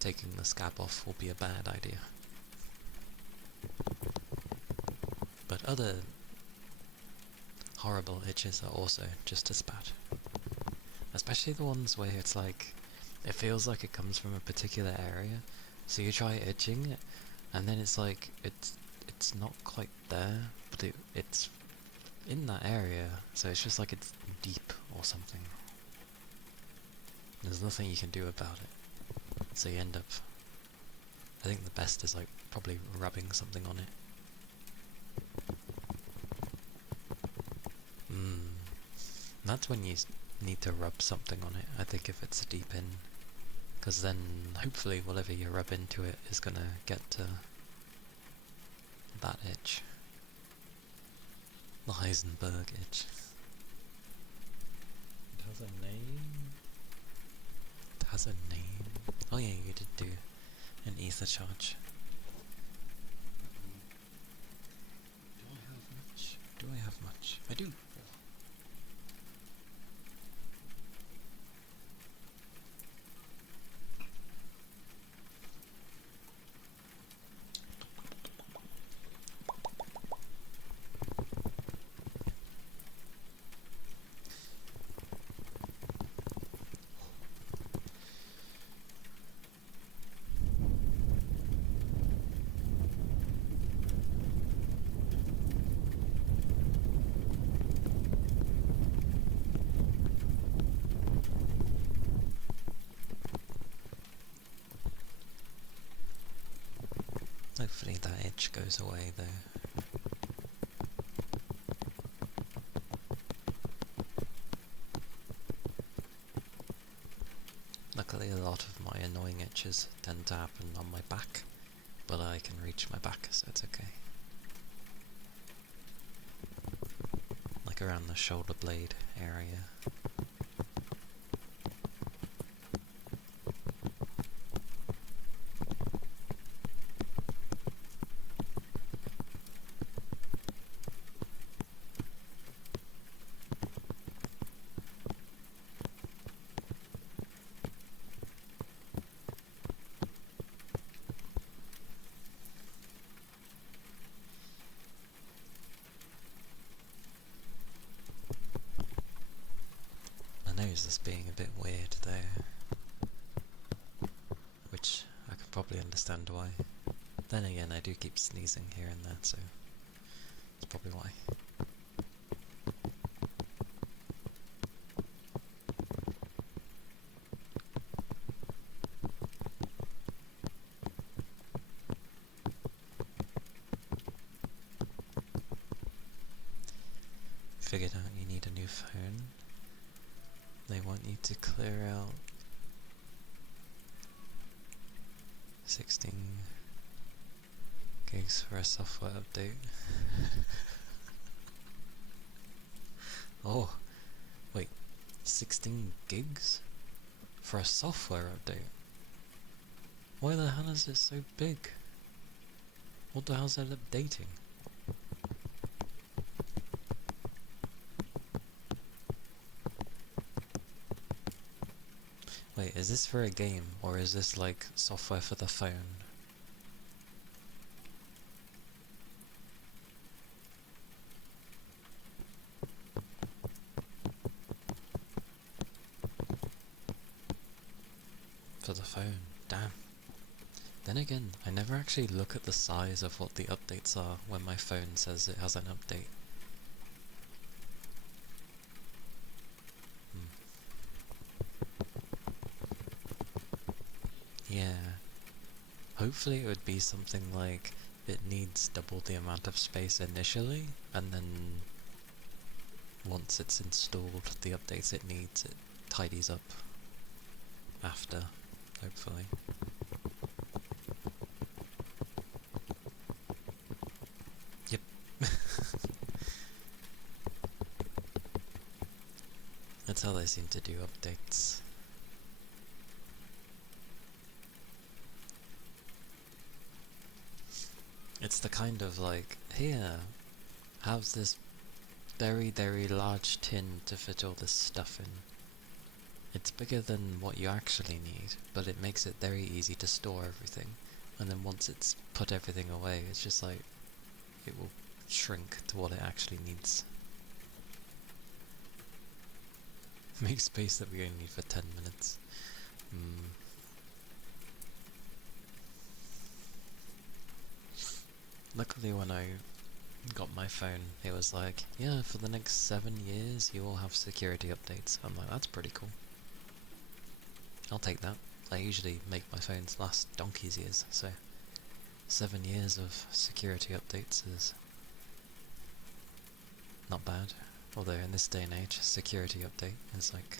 taking the scab off will be a bad idea. But other horrible itches are also just as bad. Especially the ones where it's like, it feels like it comes from a particular area, so you try itching it, and then it's like, it's not quite there, but it's in that area, so it's just like it's deep or something. There's nothing you can do about it, so you end up, I think the best is like probably rubbing something on it. That's when you need to rub something on it, I think, if it's deep in, because then hopefully whatever you rub into it is gonna get to that itch. The Heisenberg itch. It has a name? It has a name? Oh yeah, you did do an ether charge. Do I have much? Do I have much? I do! Hopefully that itch goes away though. Luckily a lot of my annoying itches tend to happen on my back, but I can reach my back, so it's okay. Like around the shoulder blade area. Is being a bit weird there, which I can probably understand why. Then again, I do keep sneezing here and there, so that's probably why. Figured out you need a new phone. They want you to clear out 16 gigs for a software update. Oh, wait, 16 gigs for a software update? Why the hell is it so big? What the hell's that updating? Wait, is this for a game, or is this like software for the phone? For the phone, damn. Then again, I never actually look at the size of what the updates are when my phone says it has an update. Yeah. Hopefully it would be something like it needs double the amount of space initially, and then once it's installed the updates it needs, it tidies up after, hopefully. Yep. That's how they seem to do updates. It's the kind of like, here, how's this very, very large tin to fit all this stuff in? It's bigger than what you actually need, but it makes it very easy to store everything. And then once it's put everything away, it's just like, it will shrink to what it actually needs. Make space that we only need for 10 minutes. Luckily when I got my phone, it was like, yeah, for the next 7 years you will have security updates. I'm like, that's pretty cool. I'll take that. I usually make my phones last donkey's years, so 7 years of security updates is not bad. Although in this day and age, security update is like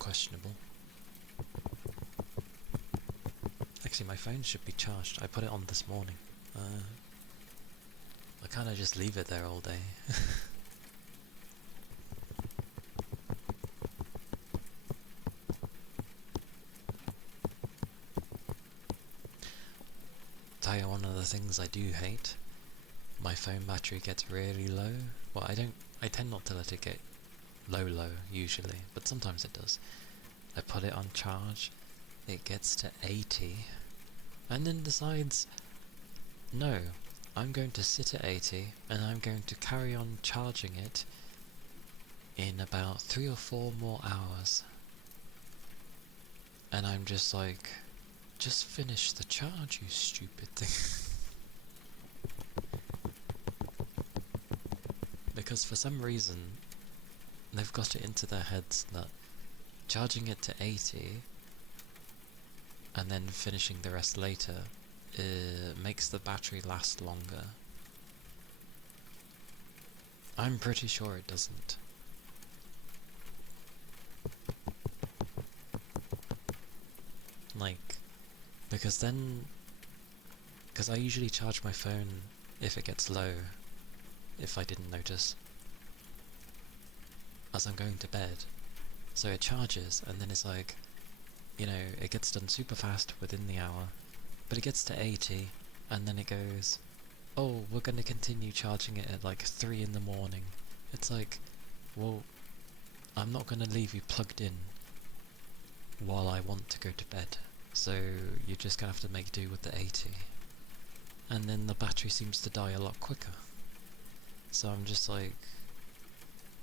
questionable. Actually, my phone should be charged. I put it on this morning. I kinda just leave it there all day. Tell you one of the things I do hate. My phone battery gets really low. Well, I tend not to let it get low usually, but sometimes it does. I put it on charge, it gets to 80, and then decides, no, I'm going to sit at 80, and I'm going to carry on charging it in about 3 or 4 more hours. And I'm just like, just finish the charge, you stupid thing. Because for some reason, they've got it into their heads that charging it to 80 and then finishing the rest later makes the battery last longer. I'm pretty sure it doesn't. Like, because I usually charge my phone if it gets low, if I didn't notice, as I'm going to bed. So it charges, and then it's like, you know, it gets done super fast within the hour, but it gets to 80, and then it goes, oh, we're going to continue charging it at like 3 in the morning. It's like, well, I'm not going to leave you plugged in while I want to go to bed, so you're just going to have to make do with the 80. And then the battery seems to die a lot quicker. So I'm just like,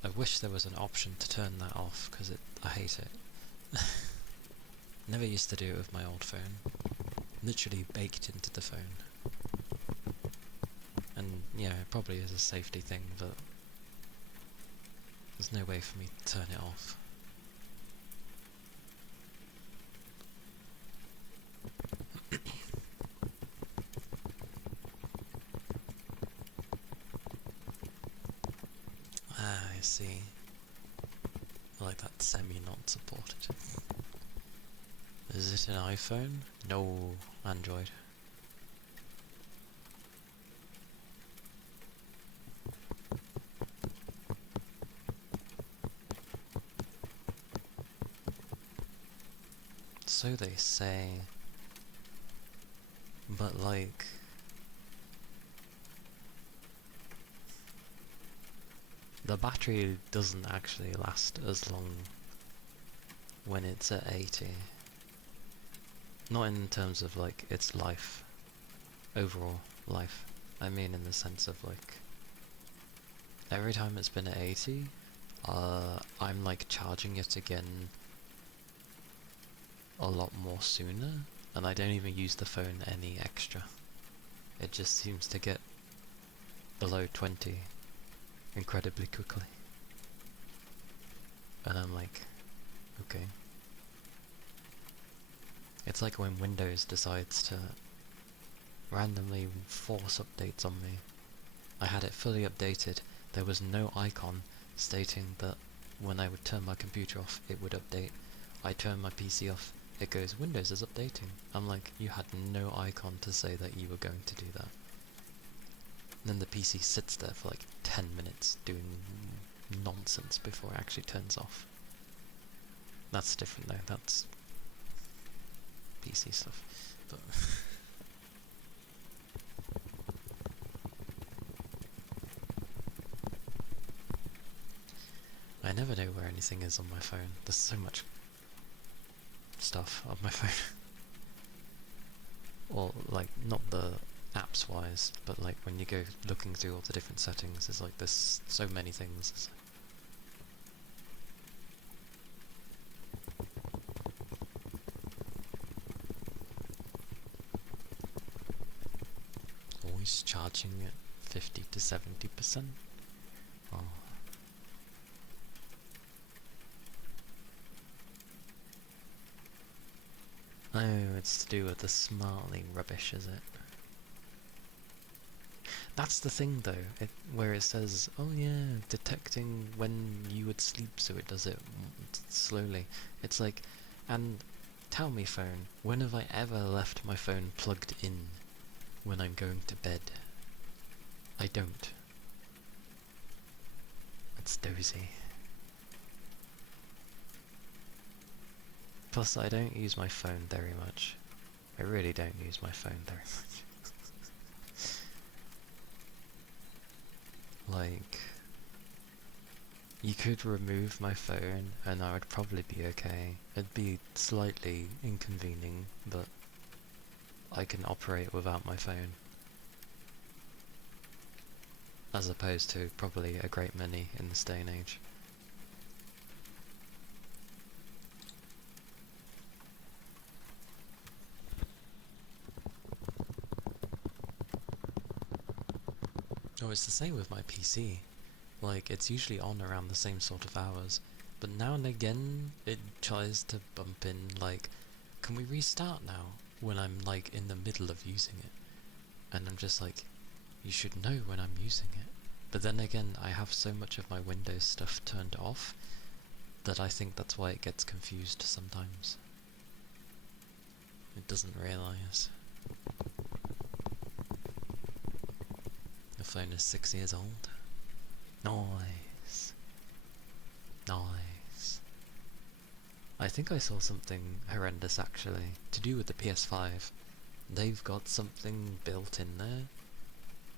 I wish there was an option to turn that off, because I hate it. Never used to do it with my old phone. Literally baked into the phone. And yeah, it probably is a safety thing, but there's no way for me to turn it off. I see. I like that semi-not supported. Is it an iPhone? No, Android. So they say, but like, the battery doesn't actually last as long when it's at 80. Not in terms of like its life, overall life. I mean in the sense of like, every time it's been at 80, I'm like charging it again a lot more sooner, and I don't even use the phone any extra. It just seems to get below 20 incredibly quickly. And I'm like, okay. It's like when Windows decides to randomly force updates on me. I had it fully updated, there was no icon stating that when I would turn my computer off, it would update. I turn my PC off, it goes, Windows is updating. I'm like, you had no icon to say that you were going to do that. And then the PC sits there for like 10 minutes doing nonsense before it actually turns off. That's different though, that's PC stuff. But I never know where anything is on my phone. There's so much stuff on my phone. Or like, not the apps wise, but like when you go looking through all the different settings, it's like there's so many things. Always charging at 50 to 70%. Oh. Oh, it's to do with the smartly rubbish, is it? That's the thing though, where it says, oh yeah, detecting when you would sleep so it does it slowly. It's like, and tell me phone, when have I ever left my phone plugged in when I'm going to bed? I don't. It's dozy. Plus I don't use my phone very much. I really don't use my phone very much. Like, you could remove my phone and I would probably be okay. It'd be slightly inconvenieting, but I can operate without my phone. As opposed to probably a great many in this day and age. Oh, it's the same with my PC. Like, it's usually on around the same sort of hours, but now and again it tries to bump in like, can we restart now? When I'm like in the middle of using it. And I'm just like, you should know when I'm using it. But then again, I have so much of my Windows stuff turned off that I think that's why it gets confused sometimes. It doesn't realise. The phone is 6 years old. Nice. Nice. I think I saw something horrendous actually, to do with the PS5. They've got something built in there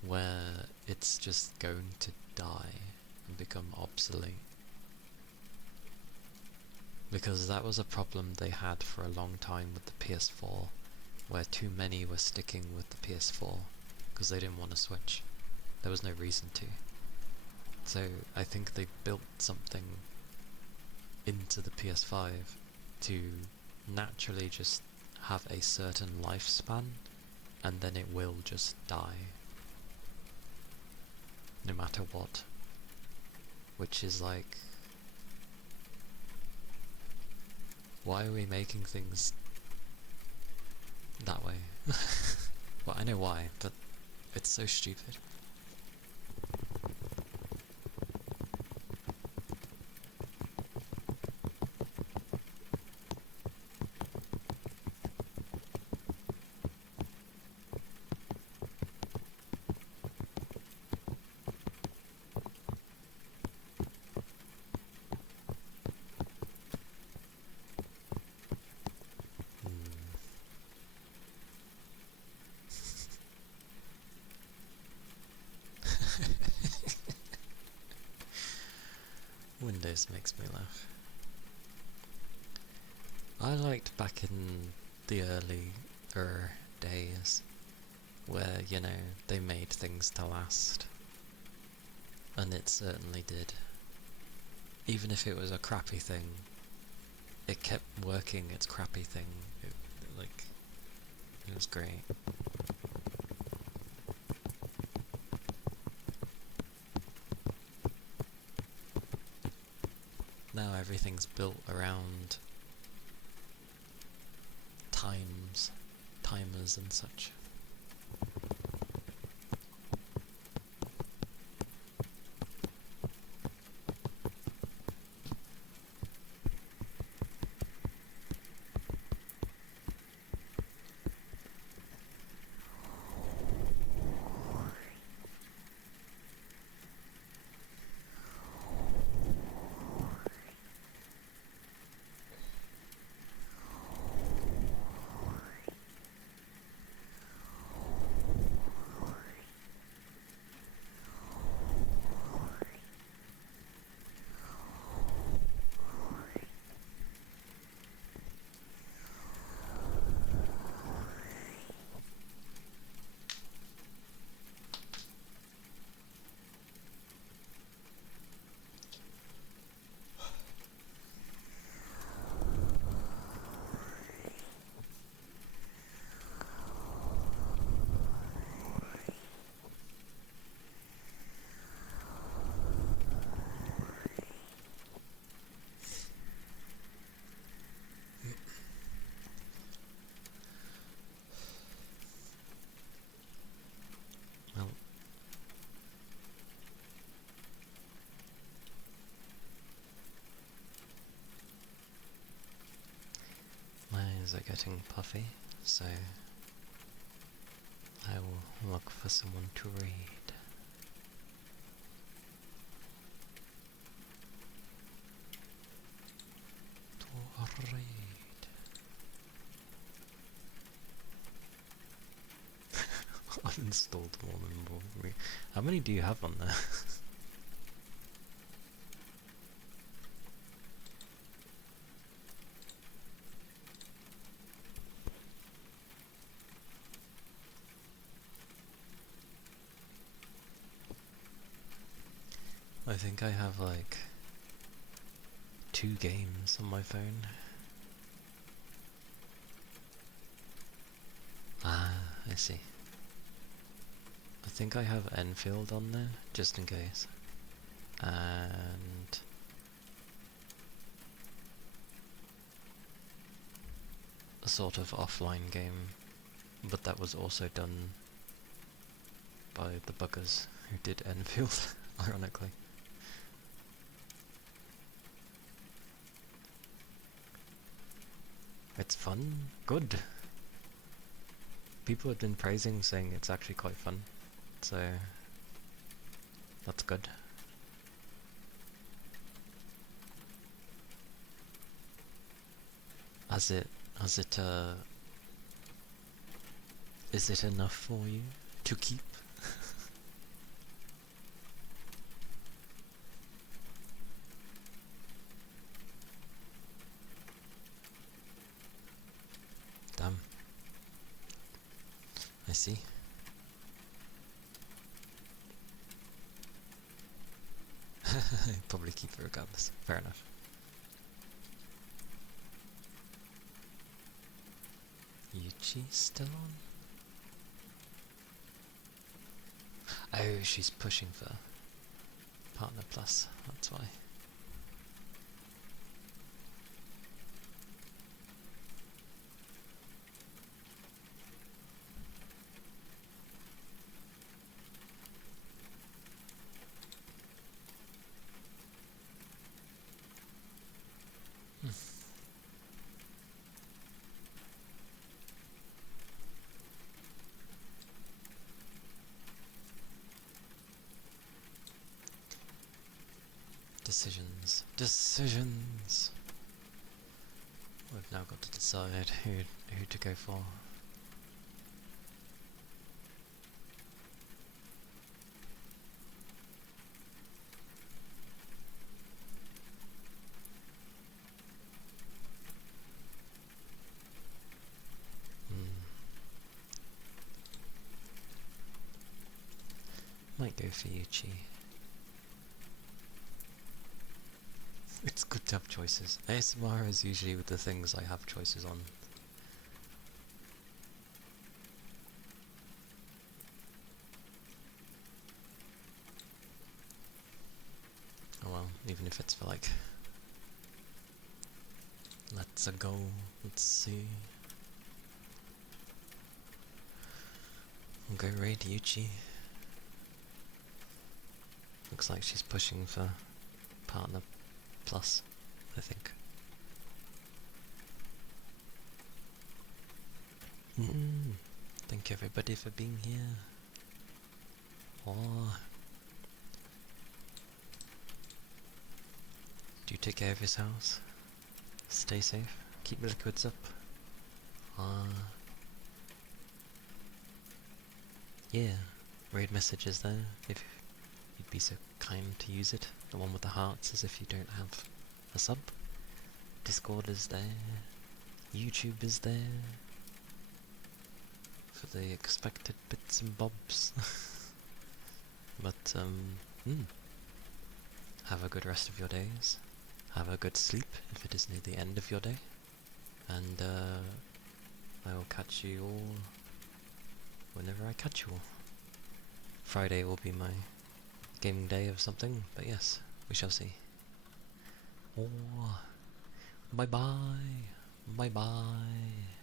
where it's just going to die and become obsolete. Because that was a problem they had for a long time with the PS4, where too many were sticking with the PS4 because they didn't want to switch. There was no reason to. So I think they built something into the PS5 to naturally just have a certain lifespan, and then it will just die. No matter what. Which is like, why are we making things that way? Well, I know why, but it's so stupid. Windows makes me laugh. I liked back in the early days where, you know, they made things to last. And it certainly did. Even if it was a crappy thing, it kept working its crappy thing. It was great. Now everything's built around timers and such. Well, my eyes are getting puffy, so I will look for someone to read. To read. Uninstalled more than more. How many do you have on there? I think I have like 2 games on my phone. Ah, I see. I think I have Enfield on there, just in case. And a sort of offline game, but that was also done by the buggers who did Enfield, ironically. It's fun, good. People have been praising, saying it's actually quite fun, so that's good. Is it enough for you to keep? Damn. I see. Probably keep it regardless. Fair enough. Yuchi still on? Oh, she's pushing for Partner Plus, that's why. Decisions. Decisions! We've now got to decide who to go for. Might go for Yuchi. It's good to have choices. ASMR is usually with the things I have choices on. Oh well, even if it's for like... Let's go, let's see. Go raid Yuchi. Looks like she's pushing for partner plus, I think. Thank you everybody for being here. Oh. Do take care of yourselves. Stay safe. Keep the liquids up. Yeah, raid messages there, if you'd be so kind to use it. The one with the hearts as if you don't have a sub. Discord is there. YouTube is there. For the expected bits and bobs. But, have a good rest of your days. Have a good sleep if it is near the end of your day. And, I will catch you all whenever I catch you all. Friday will be my gaming day of something, but yes, we shall see. Oh, bye bye, bye bye.